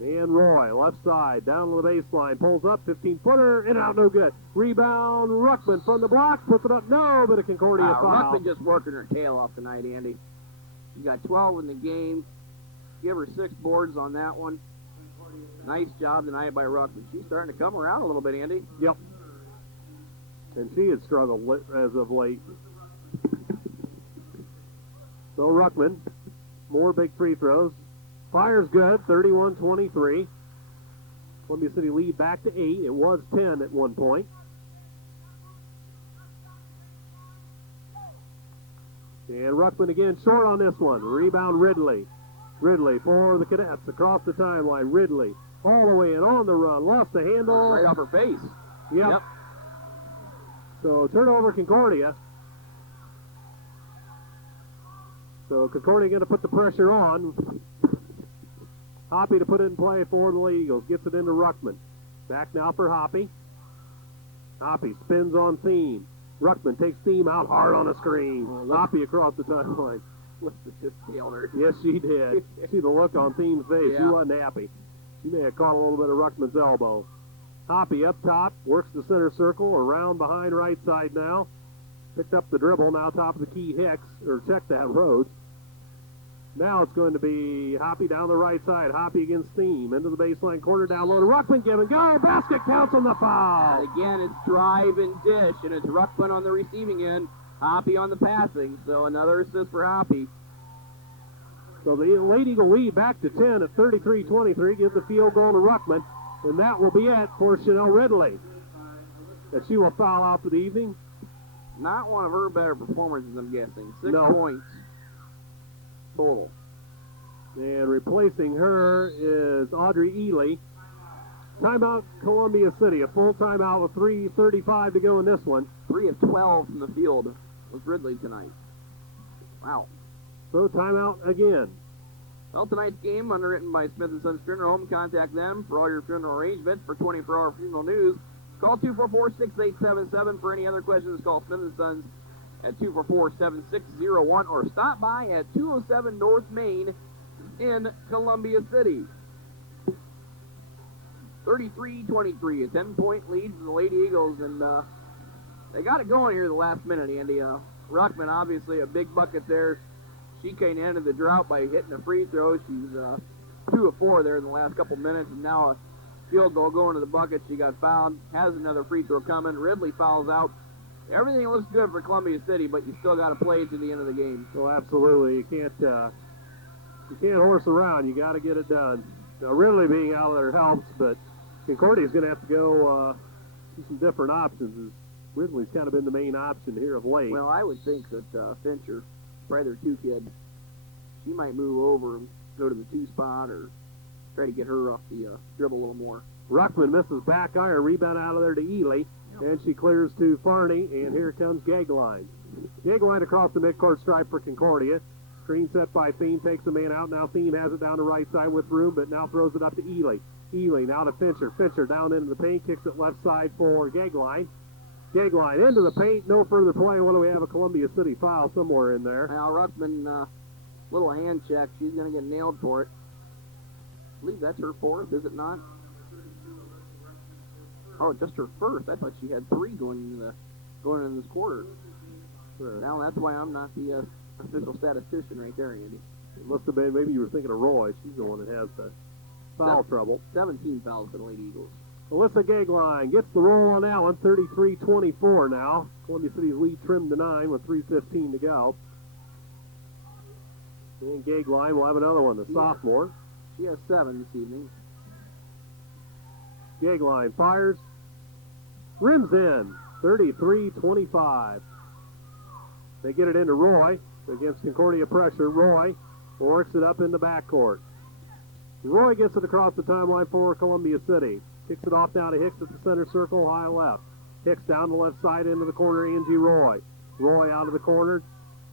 And Roy, left side, down to the baseline, pulls up, 15-footer, in and out, no good. Rebound, Ruckman from the block, puts it up, no, but a Concordia foul. Ruckman just working her tail off tonight, Andy. She got 12 in the game. Give her 6 boards on that one. Nice job tonight by Ruckman. She's starting to come around a little bit, Andy. Yep. And she has struggled as of late. So Ruckman, more big free throws. Fire's good, 31-23. Columbia City lead back to 8. It was 10 at one point. And Ruckman again short on this one. Rebound Ridley. Ridley for the Cadets across the timeline. Ridley all the way in on the run. Lost the handle. Right off her face. Yep. So turnover Concordia. So Concordia going to put the pressure on. Hoppy to put it in play for the Lady Eagles. Gets it into Ruckman. Back now for Hoppy. Hoppy spins on Thiem. Ruckman takes Thiem out hard on a screen. Hoppy across the timeline. Just tailed her. Yes, she did. See the look on Thiem's face. Yeah. She wasn't happy. She may have caught a little bit of Ruckman's elbow. Hoppy up top, works the center circle, around behind right side now. Picked up the dribble, now top of the key Hicks, or check that, Rhodes. Now it's going to be Hoppy down the right side. Hoppy against Thiem, into the baseline corner, down low to Ruckman, give and go, basket counts on the foul. And again, it's drive and dish, and it's Ruckman on the receiving end, Hoppy on the passing, so another assist for Hoppy. So the Lady Eagle lead back to 10 at 33-23, gives the field goal to Ruckman, and that will be it for Chanel Ridley. That she will foul out for the evening. Not one of her better performances, I'm guessing. 6 No. points total. And replacing her is Audrey Ely. Timeout Columbia City. A full timeout with 3:35 to go in this one. 3 of 12 from the field was Ridley tonight. Wow. So timeout again. Well, tonight's game, underwritten by Smith & Sons Funeral Home. Contact them for all your funeral arrangements. For 24-hour funeral news, call 244-6877. For any other questions, call Smith & Sons at 244-7601 or stop by at 207 North Main in Columbia City. 33-23, a 10-point lead for the Lady Eagles, and they got it going here the last minute, Andy. Ruckman, obviously, a big bucket there. She kind of ended the drought by hitting a free throw. She's 2 of 4 there in the last couple minutes, and now a field goal going to the bucket. She got fouled, has another free throw coming. Ridley fouls out. Everything looks good for Columbia City, but you still got to play to the end of the game. So absolutely, you can't horse around. You got to get it done. Now, Ridley being out there helps, but Concordia's going to have to go see some different options. Ridley's kind of been the main option here of late. Well, I would think that Fincher, probably their 2 kid, she might move over and go to the 2 spot or try to get her off the dribble a little more. Ruckman misses back iron, rebound out of there to Ely, and she clears to Farney, and here comes Gagline. Gagline across the midcourt stripe for Concordia. Screen set by Thiem, takes the man out. Now Thiem has it down the right side with room, but now throws it up to Ely. Ely now to Fincher. Fincher down into the paint, kicks it left side for Gagline. Gagline into the paint, no further play. What do we have? A Columbia City foul somewhere in there. Now Ruckman, little hand check. She's going to get nailed for it. I believe that's her 4th, is it not? Oh, just her 1st. I thought she had 3 going in this quarter. Sure. Now that's why I'm not the official statistician right there, Andy. It must have been, maybe you were thinking of Roy. She's the one that has the foul trouble. 17 fouls for the Lady Eagles. Alyssa Gagline gets the roll on that one, 33-24 now. Columbia City's lead trimmed to 9 with 3:15 to go. And Gagline will have another one, the sophomore. She has 7 this evening. Gagline fires. Rims in, 33-25. They get it into Roy against Concordia pressure. Roy works it up in the backcourt. Roy gets it across the timeline for Columbia City. Kicks it off down to Hicks at the center circle, high left. Hicks down the left side into the corner, Angie Roy. Roy out of the corner,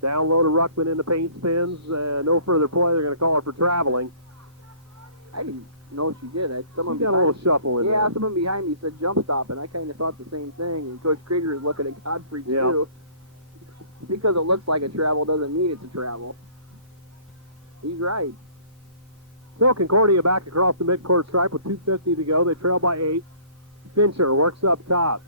down low to Ruckman in the paint spins. No further play. They're going to call her for traveling. I didn't know she did. She got a little shuffle in there. Yeah, someone behind me said jump stop, and I kind of thought the same thing. And Coach Krieger is looking at Godfrey, too. Because it looks like a travel doesn't mean it's a travel. He's right. So Concordia back across the midcourt stripe with 2:50 to go. They trail by 8. Fincher works up top.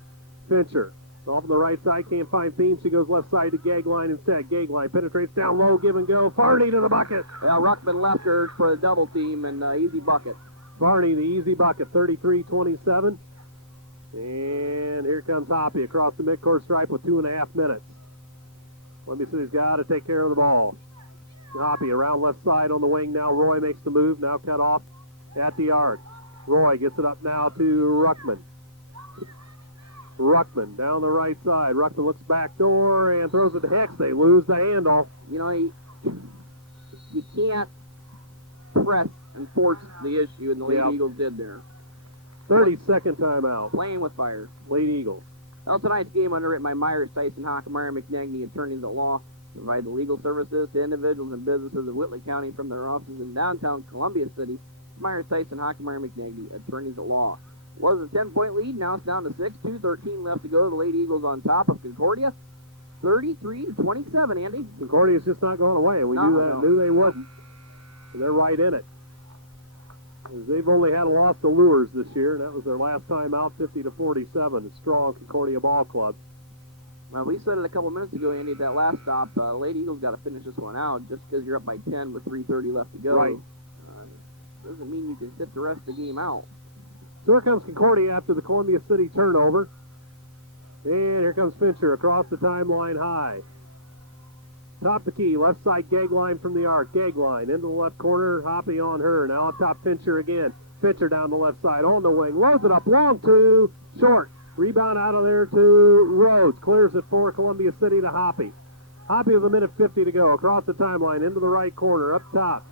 Fincher off on the right side, can't find Thiem. She goes left side to Gagline instead. Gagline penetrates down low, give and go. Farney to the bucket. Well, Ruckman left her for the double team and easy bucket. Farney, the easy bucket, 33-27. And here comes Hoppy across the midcourt stripe with 2.5 minutes. Columbia City's got to take care of the ball. Hoppy around left side on the wing now. Roy makes the move, now cut off at the arc. Roy gets it up now to Ruckman. Ruckman down the right side. Ruckman looks back door and throws it to Hicks. They lose the handle. You know, you can't press and force the issue, and the Lady Eagles did there. 30-second timeout. Playing with fire. Lady Eagles. Well, tonight's game underwritten by Myers, Tyson, Hockemeyer, McNagny, attorneys at law. Provide the legal services to individuals and businesses of Whitley County from their offices in downtown Columbia City. Myers, Tyson, Hockemeyer, McNagny, attorneys at law. Was a 10-point lead, now it's down to 6. 2:13 left to go. The Lady Eagles on top of Concordia. 33-27, Andy. Concordia's just not going away, and we knew they wouldn't. And they're right in it. They've only had a loss to Lures this year, and that was their last time out, 50-47. A strong Concordia ball club. Well, we said it a couple minutes ago, Andy, at that last stop. Lady Eagles got to finish this one out just because you're up by 10 with 3:30 left to go. Right. Doesn't mean you can sit the rest of the game out. So here comes Concordia after the Columbia City turnover. And here comes Fincher across the timeline high. Top the key, left side Gagline from the arc. Gagline into the left corner, Hoppy on her. Now up top Fincher again. Fincher down the left side on the wing. Loads it up, long two, short. Rebound out of there to Rhodes. Clears it for Columbia City to Hoppy. Hoppy with 1:50 to go. Across the timeline into the right corner, up top.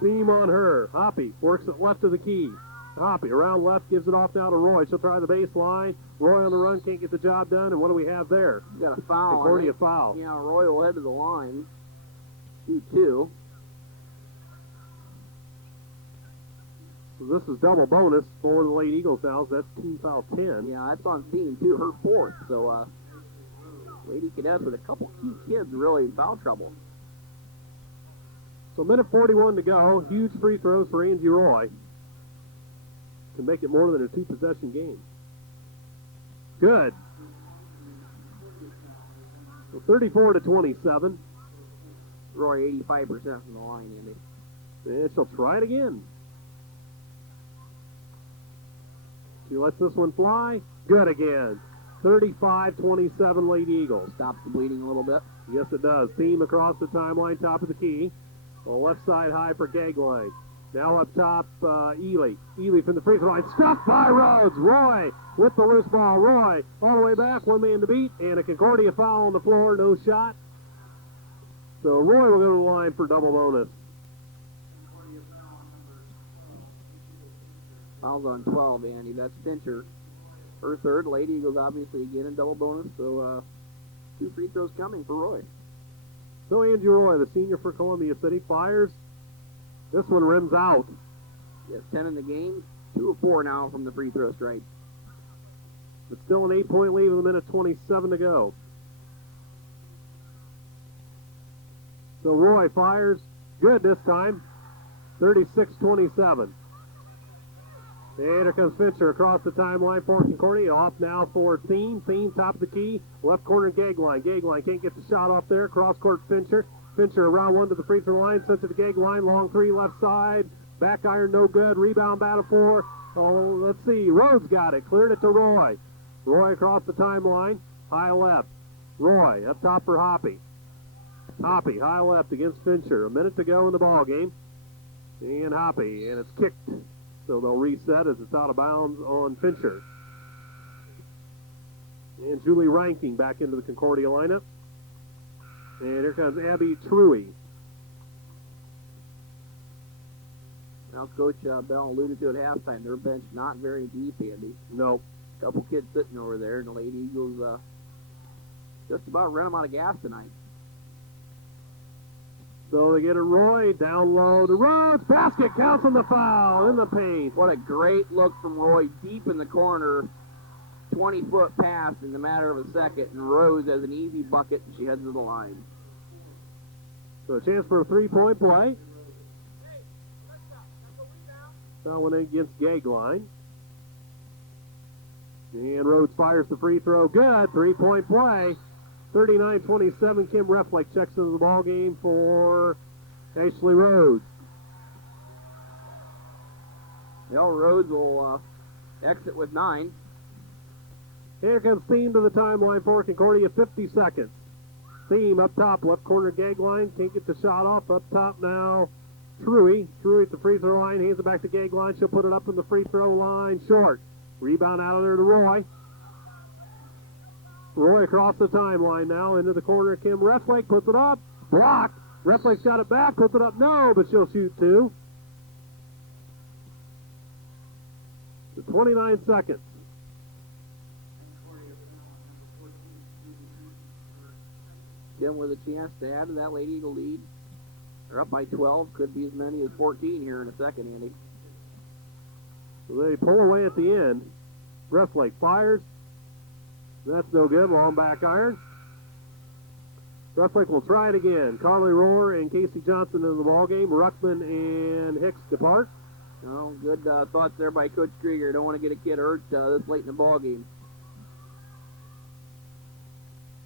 Thiem on her. Hoppy works it left of the key. Hoppy around left, gives it off now to Roy. She'll try the baseline. Roy on the run, can't get the job done. And what do we have there? You got a foul. Concordia foul. Yeah, Roy will head to the line. 2-2. So this is double bonus for the Lady Eagles now. So that's team foul 10. Yeah, that's on Thiem too, her fourth. So Lady Cadets with a couple key kids really in foul trouble. So 1:41 to go. Huge free throws for Angie Roy. Can make it more than a two-possession game. Good. So 34-27. Roy 85% from the line, Andy. And she'll try it again. She lets this one fly. Good again. 35-27 Lady Eagles. Stops the bleeding a little bit. Yes, it does. Thiem across the timeline, top of the key. On the left side high for Gagline. Now up top, Ely. Ely from the free throw line. Stuffed by Rhodes. Roy with the loose ball. Roy all the way back. One man to beat. And a Concordia foul on the floor. No shot. So Roy will go to the line for double bonus. Foul's on 12, Andy. That's Fincher. Her third. Lady Eagles obviously again in double bonus. So 2 free throws coming for Roy. So Angie Roy, the senior for Columbia City, fires. This one rims out. Yes, 10 in the game. 2 of 4 now from the free throw stripe. But still an 8-point lead with 1:27 to go. So Roy fires. Good this time. 36-27. And here comes Fincher across the timeline for Concordia. Off now for Thiem. Thiem top of the key. Left corner Gagline. Gagline can't get the shot off there. Cross court Fincher. Fincher around one to the free throw line. Sent to the Gagline. Long three left side. Back iron no good. Rebound battle for. Oh, let's see. Rhodes got it. Cleared it to Roy. Roy across the timeline. High left. Roy up top for Hoppy. Hoppy high left against Fincher. 1 minute to go in the ball game. And Hoppy. And it's kicked. So they'll reset as it's out of bounds on Fincher. And Julie Ranking back into the Concordia lineup. And here comes Abby Truey. Now, Coach Bell alluded to at halftime, their bench not very deep, Andy. No. Couple kids sitting over there, and the Lady Eagles just about run them out of gas tonight. So they get a Roy down low to Rhodes. Basket counts on the foul in the paint. What a great look from Roy deep in the corner. 20-foot pass in the matter of a second, and Rose has an easy bucket, and she heads to the line. So a chance for a three-point play. That one against Gagline. And Rhodes fires the free throw. Good. Three-point play. 39-27. Kim Reflake checks into the ball game for Ashley Rhodes. Well, Rhodes will exit with 9. Here comes Thiem to the timeline for Concordia. 50 seconds. Thiem up top, left corner Gagline. Can't get the shot off. Up top now, Truey. Truey at the free throw line. Hands it back to Gagline. She'll put it up in the free throw line. Short. Rebound out of there to Roy. Roy across the timeline now into the corner. Kim Reflake puts it up. Blocked. Reflake's got it back. Puts it up. No, but she'll shoot two. 29 seconds. Kim with a chance to add to that Lady Eagle lead. They're up by 12. Could be as many as 14 here in a second, Andy. So they pull away at the end. Reflake fires. That's no good. Long back iron. Reflake will try it again. Carly Rohr and Casey Johnson in the ballgame. Ruckman and Hicks depart. Oh, good thoughts there by Coach Krieger. Don't want to get a kid hurt this late in the ballgame.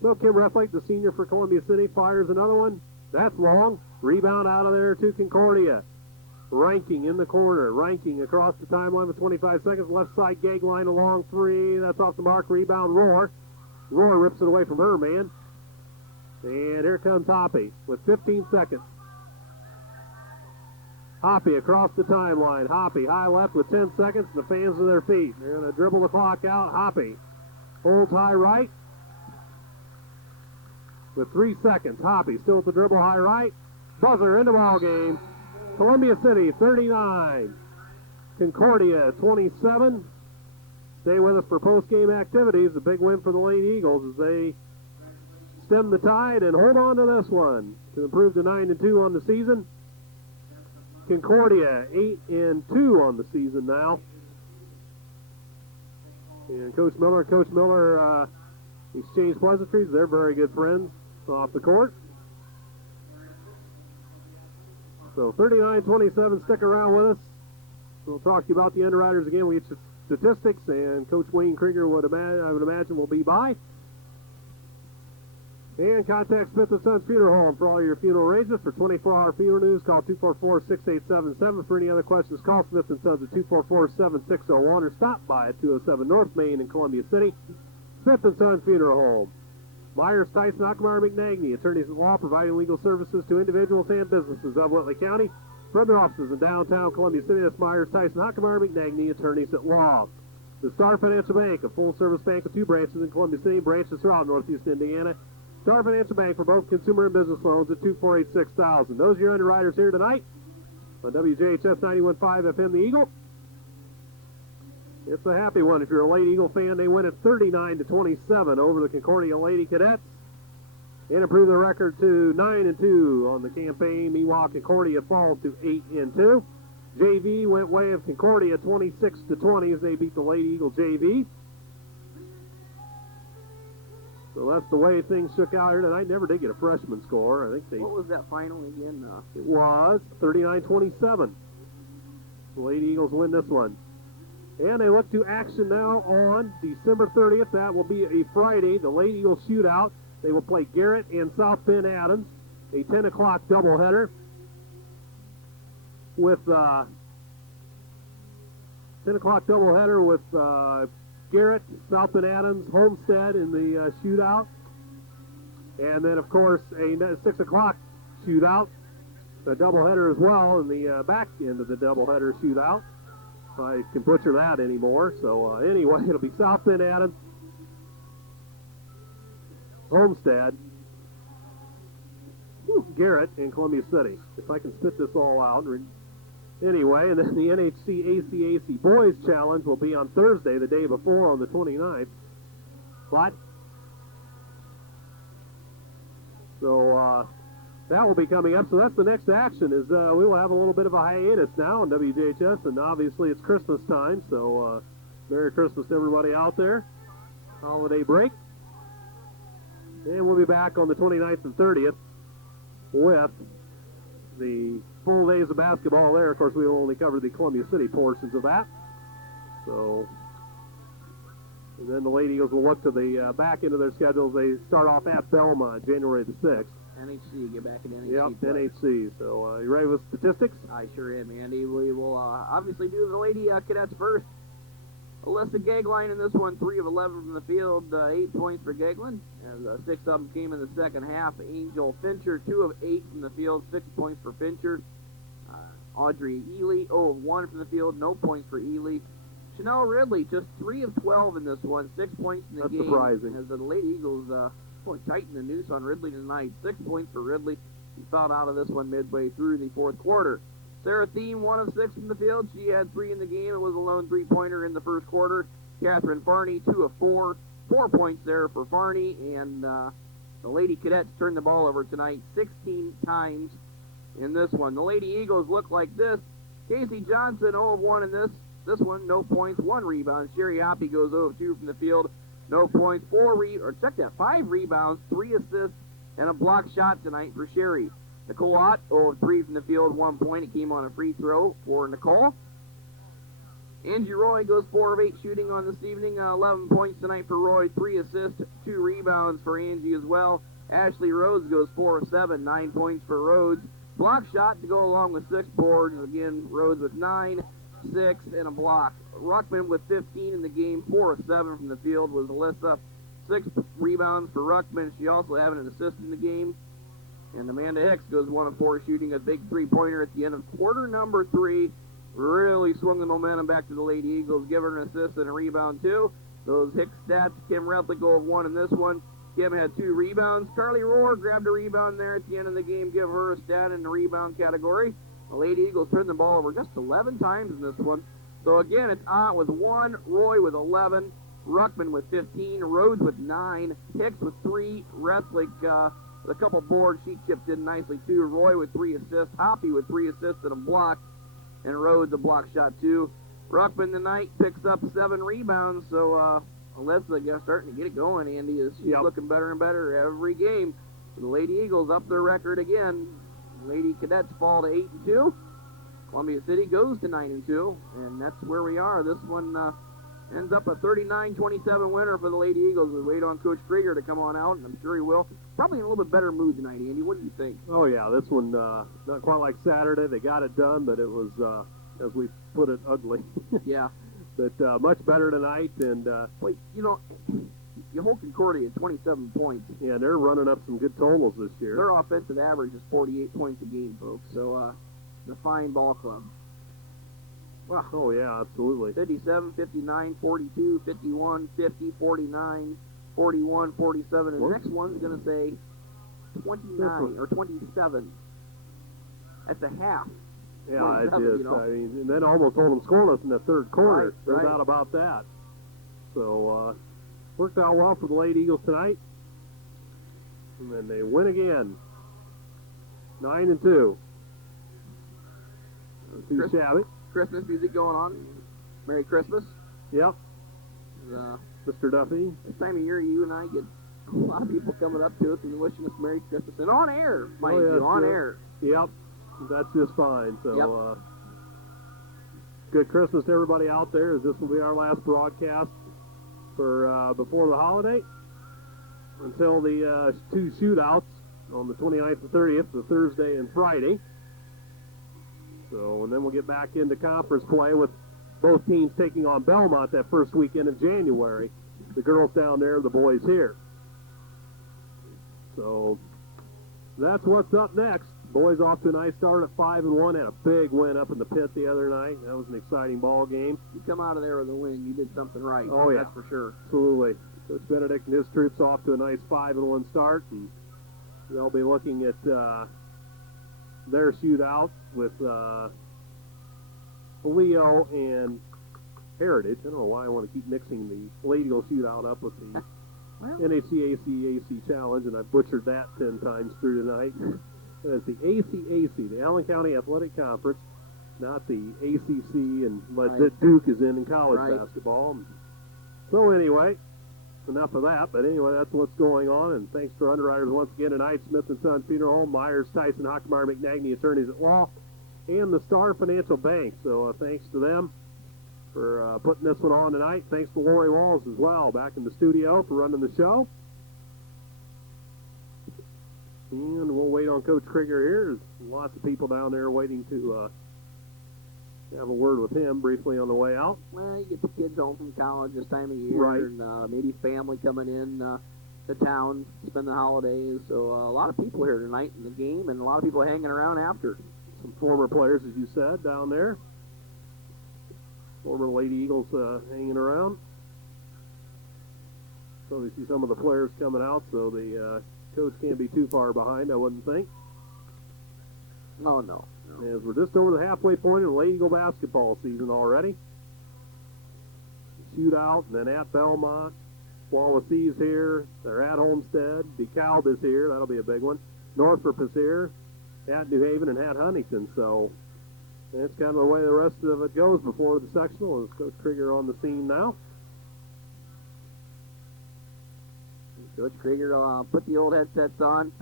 So Kim Reflake, the senior for Columbia City, fires another one. That's long. Rebound out of there to Concordia. Ranking in the corner. Ranking across the timeline with 25 seconds. Left side Gagline, a long three. That's off the mark. Rebound Rohr. Rohr rips it away from her man. And here comes Hoppy with 15 seconds. Hoppy across the timeline. Hoppy high left with 10 seconds. The fans to their feet. They're going to dribble the clock out. Hoppy holds high right with 3 seconds. Hoppy still at the dribble, high right. Buzzer in the ball game. Columbia City 39. Concordia 27. Stay with us for post-game activities. A big win for the Lady Eagles as they stem the tide and hold on to this one to improve to 9-2 on the season. Concordia 8-2 on the season now. And Coach Miller exchange pleasantries. They're very good friends off the court. So 39-27, stick around with us. We'll talk to you about the Underwriters again. We get your statistics, and Coach Wayne Krieger I would imagine will be by. And contact Smith & Sons Funeral Home for all your funeral arrangements. For 24-hour funeral news, call 244-6877. For any other questions, call Smith & Sons at 244-7601 or stop by at 207 North Main in Columbia City. Smith & Sons Funeral Home. Myers, Tyson, Hockenmeyer, McNagny, attorneys at law providing legal services to individuals and businesses of Whitley County. From their offices in downtown Columbia City, that's Myers, Tyson, Hockenmeyer, McNagny, attorneys at law. The Star Financial Bank, a full-service bank with 2 branches in Columbia City, branches throughout Northeast Indiana. Star Financial Bank for both consumer and business loans at 248-6000. Those are your Underwriters here tonight on WJHS 91.5 FM, The Eagle. It's a happy one if you're a Lady Eagle fan. They win at 39-27 over the Concordia Lady Cadets and improve their record to 9-2 on the campaign. Meanwhile, Concordia falls to 8-2. JV went way of Concordia 26-20 as they beat the Lady Eagle JV. So that's the way things shook out here tonight. Never did get a freshman score. I think they. What was that final again? It was 39-27. The Lady Eagles win this one. And they look to action now on December 30th. That will be a Friday. The Lady Eagles shootout. They will play Garrett and South Bend Adams. A 10 o'clock doubleheader with 10 o'clock doubleheader with Garrett, South Bend Adams, Homestead in the shootout. And then, of course, a 6 o'clock shootout, a doubleheader as well in the back end of the doubleheader shootout. If I can butcher that anymore. So, anyway, it'll be South Bend Adams, Homestead, Garrett in Columbia City. If I can spit this all out. Anyway, and then the NHC ACAC Boys Challenge will be on Thursday, the day before, on the 29th. What? So that will be coming up. So that's the next action. Is we will have a little bit of a hiatus now on WJHS, and obviously it's Christmas time. So Merry Christmas to everybody out there. Holiday break. And we'll be back on the 29th and 30th with the full days of basketball there. Of course, we will only cover the Columbia City portions of that. So, and then the Lady Eagles will look to the back end of their schedule. They start off at Belmont, January the 6th. NHC, get back in NHC. Yep, play. NHC. So, you ready with statistics? I sure am, Andy. We will obviously do the Lady Cadets first. Alyssa Gagline in this one, 3 of 11 from the field, 8 points for Gaglin, and 6 of them came in the second half. Angel Fincher, 2 of 8 from the field, 6 points for Fincher. Audrey Ely, 0 of 1 from the field, no points for Ely. Chanel Ridley, just 3 of 12 in this one, 6 points in the game. That's surprising. As the Lady Eagles tighten the noose on Ridley tonight. 6 points for Ridley. He fouled out of this one midway through the fourth quarter. Sarah Thiem, 1 of 6 from the field. She had 3 in the game. It was a lone three-pointer in the first quarter. Catherine Farney, 2 of 4. 4 points there for Farney. And the Lady Cadets turned the ball over tonight 16 times in this one. The Lady Eagles look like this. Casey Johnson, 0 of 1 in this one. No points, 1 rebound. Sherry Hoppy goes 0 of 2 from the field. No points, 5 rebounds, 3 assists, and a block shot tonight for Sherry. Nicole Ott, 0 of 3 from the field, 1 point. It came on a free throw for Nicole. Angie Roy goes 4 of 8 shooting on this evening. 11 points tonight for Roy, 3 assists, 2 rebounds for Angie as well. Ashley Rhodes goes 4 of 7, 9 points for Rhodes. Block shot to go along with 6 boards. Again, Rhodes with 9, 6, and a block. Ruckman with 15 in the game, 4 of 7 from the field was Alyssa. 6 rebounds for Ruckman. She also had an assist in the game. And Amanda Hicks goes 1 of 4 shooting a big three-pointer at the end of quarter number 3. Really swung the momentum back to the Lady Eagles, give her an assist and a rebound too. Those Hicks stats, Kim Rethlick go of 1 in this one. Kim had 2 rebounds. Carly Rohr grabbed a rebound there at the end of the game, give her a stat in the rebound category. The Lady Eagles turned the ball over just 11 times in this one. So again, it's Ott with 1, Roy with 11, Ruckman with 15, Rhodes with 9, Hicks with 3, Rethlick with a couple boards. She chipped in nicely too. Roy with 3 assists, Hoppy with 3 assists and a block, and Rhodes a block shot too. Ruckman tonight picks up 7 rebounds, so Alyssa starting to get it going, Andy, is she's looking better and better every game. So the Lady Eagles up their record again. Lady Cadets fall to 8-2. Columbia City goes to 9-2, and that's where we are. This one ends up a 39-27 winner for the Lady Eagles. We wait on Coach Krieger to come on out, and I'm sure he will. Probably in a little bit better mood tonight, Andy. What do you think? Oh, yeah, this one, not quite like Saturday. They got it done, but it was, as we put it, ugly. Yeah. But much better tonight, and... Wait, you hold Concordia at 27 points. Yeah, they're running up some good totals this year. Their offensive average is 48 points a game, folks. So, the fine ball club. Wow. Oh, yeah, absolutely. 57, 59, 42, 51, 50, 49, 41, 47. And the next one's going to say 29 or 27. That's a half. Yeah, it is. I mean, and then almost hold them scoreless in the third quarter. Right, no doubt about that. So, worked out well for the Lady Eagles tonight. And then they win again. 9-2. Too shabby. Christmas music going on. Merry Christmas. Yep. Mr. Duffy. This time of year, you and I get a lot of people coming up to us and wishing us Merry Christmas. And on air, mind you, on air. Yep. That's just fine. So, good Christmas to everybody out there, as this will be our last broadcast for before the holiday. Until the 2 shootouts on the 29th and 30th, the Thursday and Friday. So, and then we'll get back into conference play with both teams taking on Belmont that first weekend of January. The girls down there, the boys here. So, that's what's up next. Boys off to a nice start at 5-1. Had a big win up in the pit the other night. That was an exciting ball game. You come out of there with a win, you did something right. Oh, yeah. That's for sure. Absolutely. Coach Benedict and his troops off to a nice 5-1 start, and they'll be looking at their shootout with Leo and Heritage. I don't know why I want to keep mixing the Lady Eagle shootout up with the NHCAC AC Challenge, and I butchered that 10 times through tonight. And it's the ACAC, the Allen County Athletic Conference, not the ACC, and that Duke is in college basketball. So anyway, enough of that. But anyway, that's what's going on. And thanks to our underwriters once again tonight, Smith & Son Funeral Home, Myers, Tyson, Hockmeyer, McNagny, Attorneys at Law, and the Star Financial Bank. So thanks to them for putting this one on tonight. Thanks to Lori Walls as well, back in the studio for running the show. And we'll wait on Coach Krieger here. There's lots of people down there waiting to have a word with him briefly on the way out. Well, you get the kids home from college this time of year, Right. And maybe family coming in to town, spend the holidays. So a lot of people here tonight in the game, and a lot of people hanging around after. Some former players, as you said, down there. Former Lady Eagles hanging around. So we see some of the players coming out, so the coach can't be too far behind, I wouldn't think. Oh, no. As we're just over the halfway point of the Lady Eagle basketball season already. Shootout, and then at Belmont. Wallacee's here. They're at Homestead. DeKalb is here. That'll be a big one. Northrop is here. At New Haven and at Huntington. So that's kind of the way the rest of it goes before the sectional. Is Coach Krieger on the scene now? Coach Krieger put the old headsets on.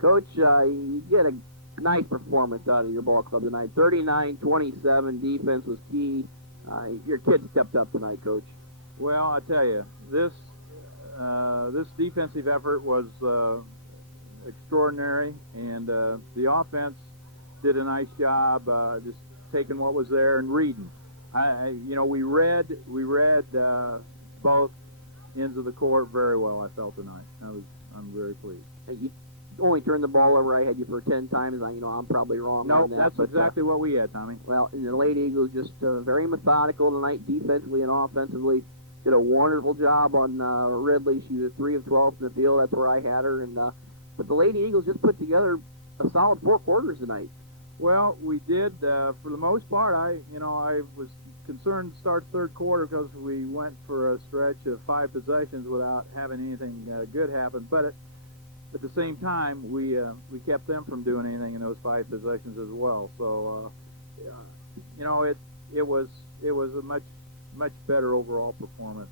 Coach, you get a nice performance out of your ball club tonight. 39-27, defense was key. Your kids stepped up tonight, Coach. Well, I tell you, this defensive effort was extraordinary, and the offense did a nice job just taking what was there and reading. We read both ends of the court very well. I felt tonight. I'm very pleased. You only turned the ball over. I had you for 10 times. I'm probably wrong on that. No, that's exactly what we had, Tommy. Well, and the Lady Eagles just very methodical tonight, defensively and offensively. Did a wonderful job on Ridley. She was 3 of 12 from the field. That's where I had her. And but the Lady Eagles just put together a solid 4 quarters tonight. Well, we did for the most part. I was concerned to start third quarter because we went for a stretch of 5 possessions without having anything good happen. But at the same time, we kept them from doing anything in those 5 possessions as well. So it was a much better overall performance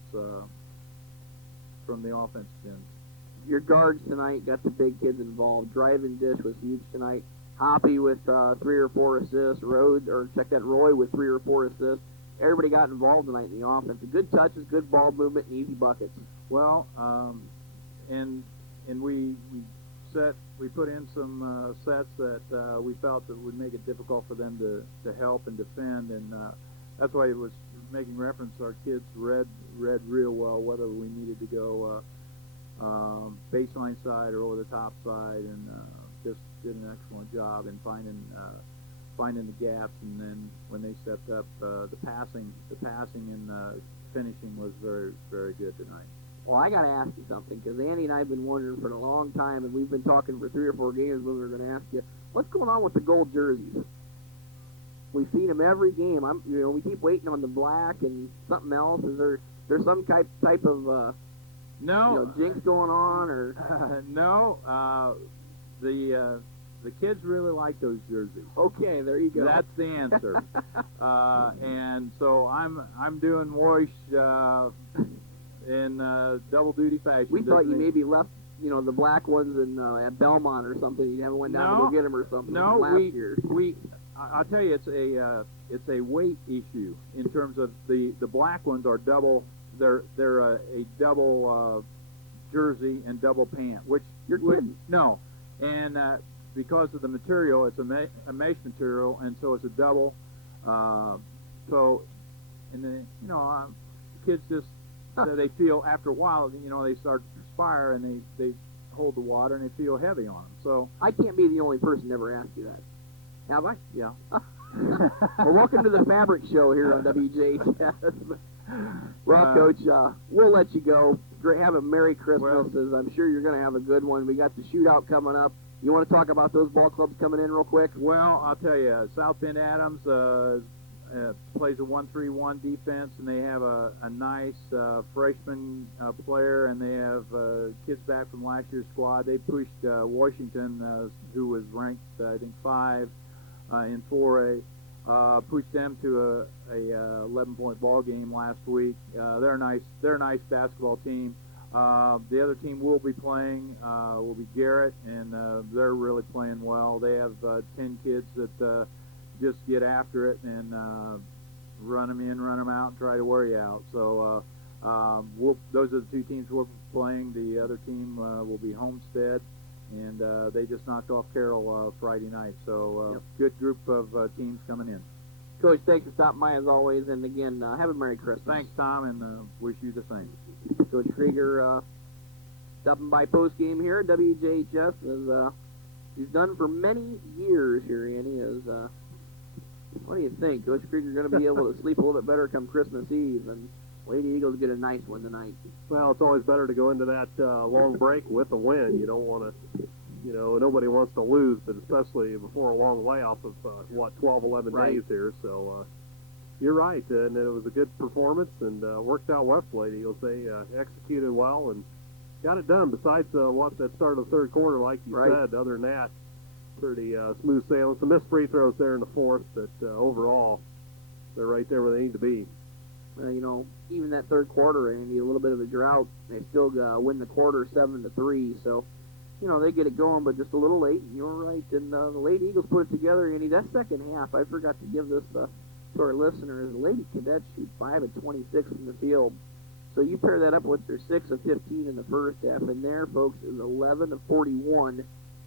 from the offense end. Your guards tonight got the big kids involved. Driving dish was huge tonight. Hoppy with 3 or 4 assists. Roy with 3 or 4 assists. Everybody got involved tonight in the offense. Good touches, good ball movement, and easy buckets. Well, and we put in some sets that we felt that would make it difficult for them to help and defend, and that's why it was making reference. Our kids read real well whether we needed to go baseline side or over the top side, and just did an excellent job in finding the gaps. And then when they stepped up, the passing and finishing was very, very good tonight. Well, I got to ask you something, because Andy and I have been wondering for a long time, and we've been talking for 3 or 4 games when we were going to ask you, what's going on with the gold jerseys? We've seen them every game. We keep waiting on the black and something else. Is there some type of jinx going on, or no? The kids really like those jerseys. Okay, there you go. That's the answer. And so I'm doing Moish in double duty fashion. We thought you maybe left, the black ones at Belmont or something. You haven't went down to go get them or something. No, last year. I'll tell you, it's a weight issue in terms of the black ones are double. They're a double jersey and double pant, which you're kidding. No, and because of the material, it's a mesh material, and so it's a double. So, and then kids just they feel after a while, they start to perspire and they hold the water and they feel heavy on them. So I can't be the only person to ever ask you that. Have I? Yeah. Well, welcome to the Fabric Show here on WJHS. Well, Coach, we'll let you go. Have a Merry Christmas, as I'm sure you're going to have a good one. We got the shootout coming up. You want to talk about those ball clubs coming in real quick? Well, I'll tell you, South Bend Adams plays a 1-3-1 defense, and they have a nice freshman player, and they have kids back from last year's squad. They pushed Washington, who was ranked, I think, 5 in 4A, pushed them to a 11-point ball game last week. They're a nice basketball team. The other team we'll be playing will be Garrett, and they're really playing well. They have 10 kids that just get after it and run them in, run them out, and try to wear you out. So those are the two teams we're playing. The other team will be Homestead, and they just knocked off Carroll Friday night. So good group of teams coming in. Coach, thanks for stopping by as always, and again, have a Merry Christmas. Thanks, Tom, and wish you the same. Coach Krieger stopping by post-game here at WJHS. As he's done for many years here, Andy. What do you think? Coach Krieger going to be able to sleep a little bit better come Christmas Eve, and Lady Eagles get a nice one tonight. Well, it's always better to go into that long break with a win. You don't want to, nobody wants to lose, but especially before a long layoff of, 12, 11 days here. So you're right, and it was a good performance and worked out well for Lady Eagles. They executed well and got it done. Besides that start of the third quarter, like you said, other than that, pretty smooth sailing. Some missed free throws there in the fourth, but overall, they're right there where they need to be. Even that third quarter, Andy, a little bit of a drought. They still win the quarter 7-3. So, they get it going, but just a little late. And you're right. And the Lady Eagles put it together, Andy. That second half, I forgot to give this to our listeners. The Lady Cadets shoot 5 of 26 from the field. So you pair that up with their 6 of 15 in the first half, and there, folks, is 11 of 41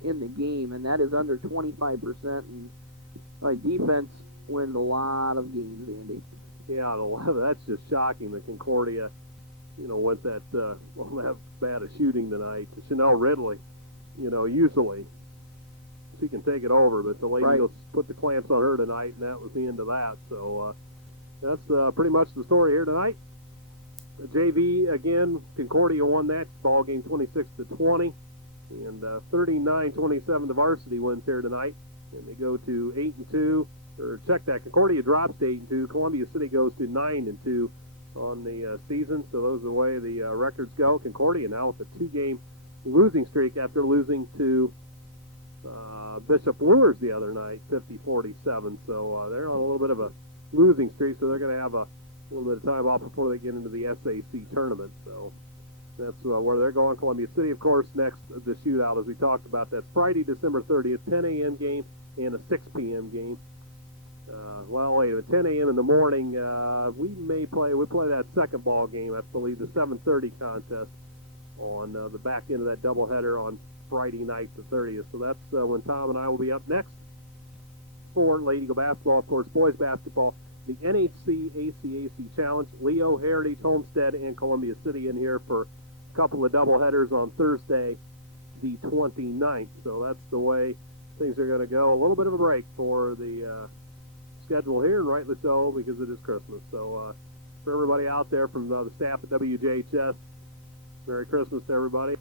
in the game, and that is under 25%. And defense wins a lot of games, Andy. Yeah, that's just shocking that Concordia, with that bad a shooting tonight. Chanel Ridley, usually she can take it over, but the Lady Eagles put the clamps on her tonight, and that was the end of that. So that's pretty much the story here tonight. The JV, again, Concordia won that ball game 26-20, and 39-27 the varsity wins here tonight, and they go to 8-2. Or check that, Concordia drops to 8-2. Columbia City goes to 9-2 on the season. So those are the way the records go. Concordia now with a 2-game losing streak after losing to Bishop Lures the other night, 50-47. So they're on a little bit of a losing streak. So they're going to have a little bit of time off before they get into the SAC tournament. So that's where they're going. Columbia City, of course, next the shootout as we talked about. That's Friday, December 30th, 10 a.m. game and a 6 p.m. game. Wait, at 10 a.m. in the morning, we play that second ball game, I believe, the 7:30 contest on the back end of that doubleheader on Friday night, the 30th. So that's when Tom and I will be up next for Lady Eagle basketball, of course, boys basketball, the NHC ACAC Challenge, Leo, Heritage, Homestead, and Columbia City in here for a couple of doubleheaders on Thursday, the 29th. So that's the way things are going to go. A little bit of a break for the schedule here, and rightly so, because it is Christmas. So for everybody out there from the staff at WJHS, Merry Christmas to everybody.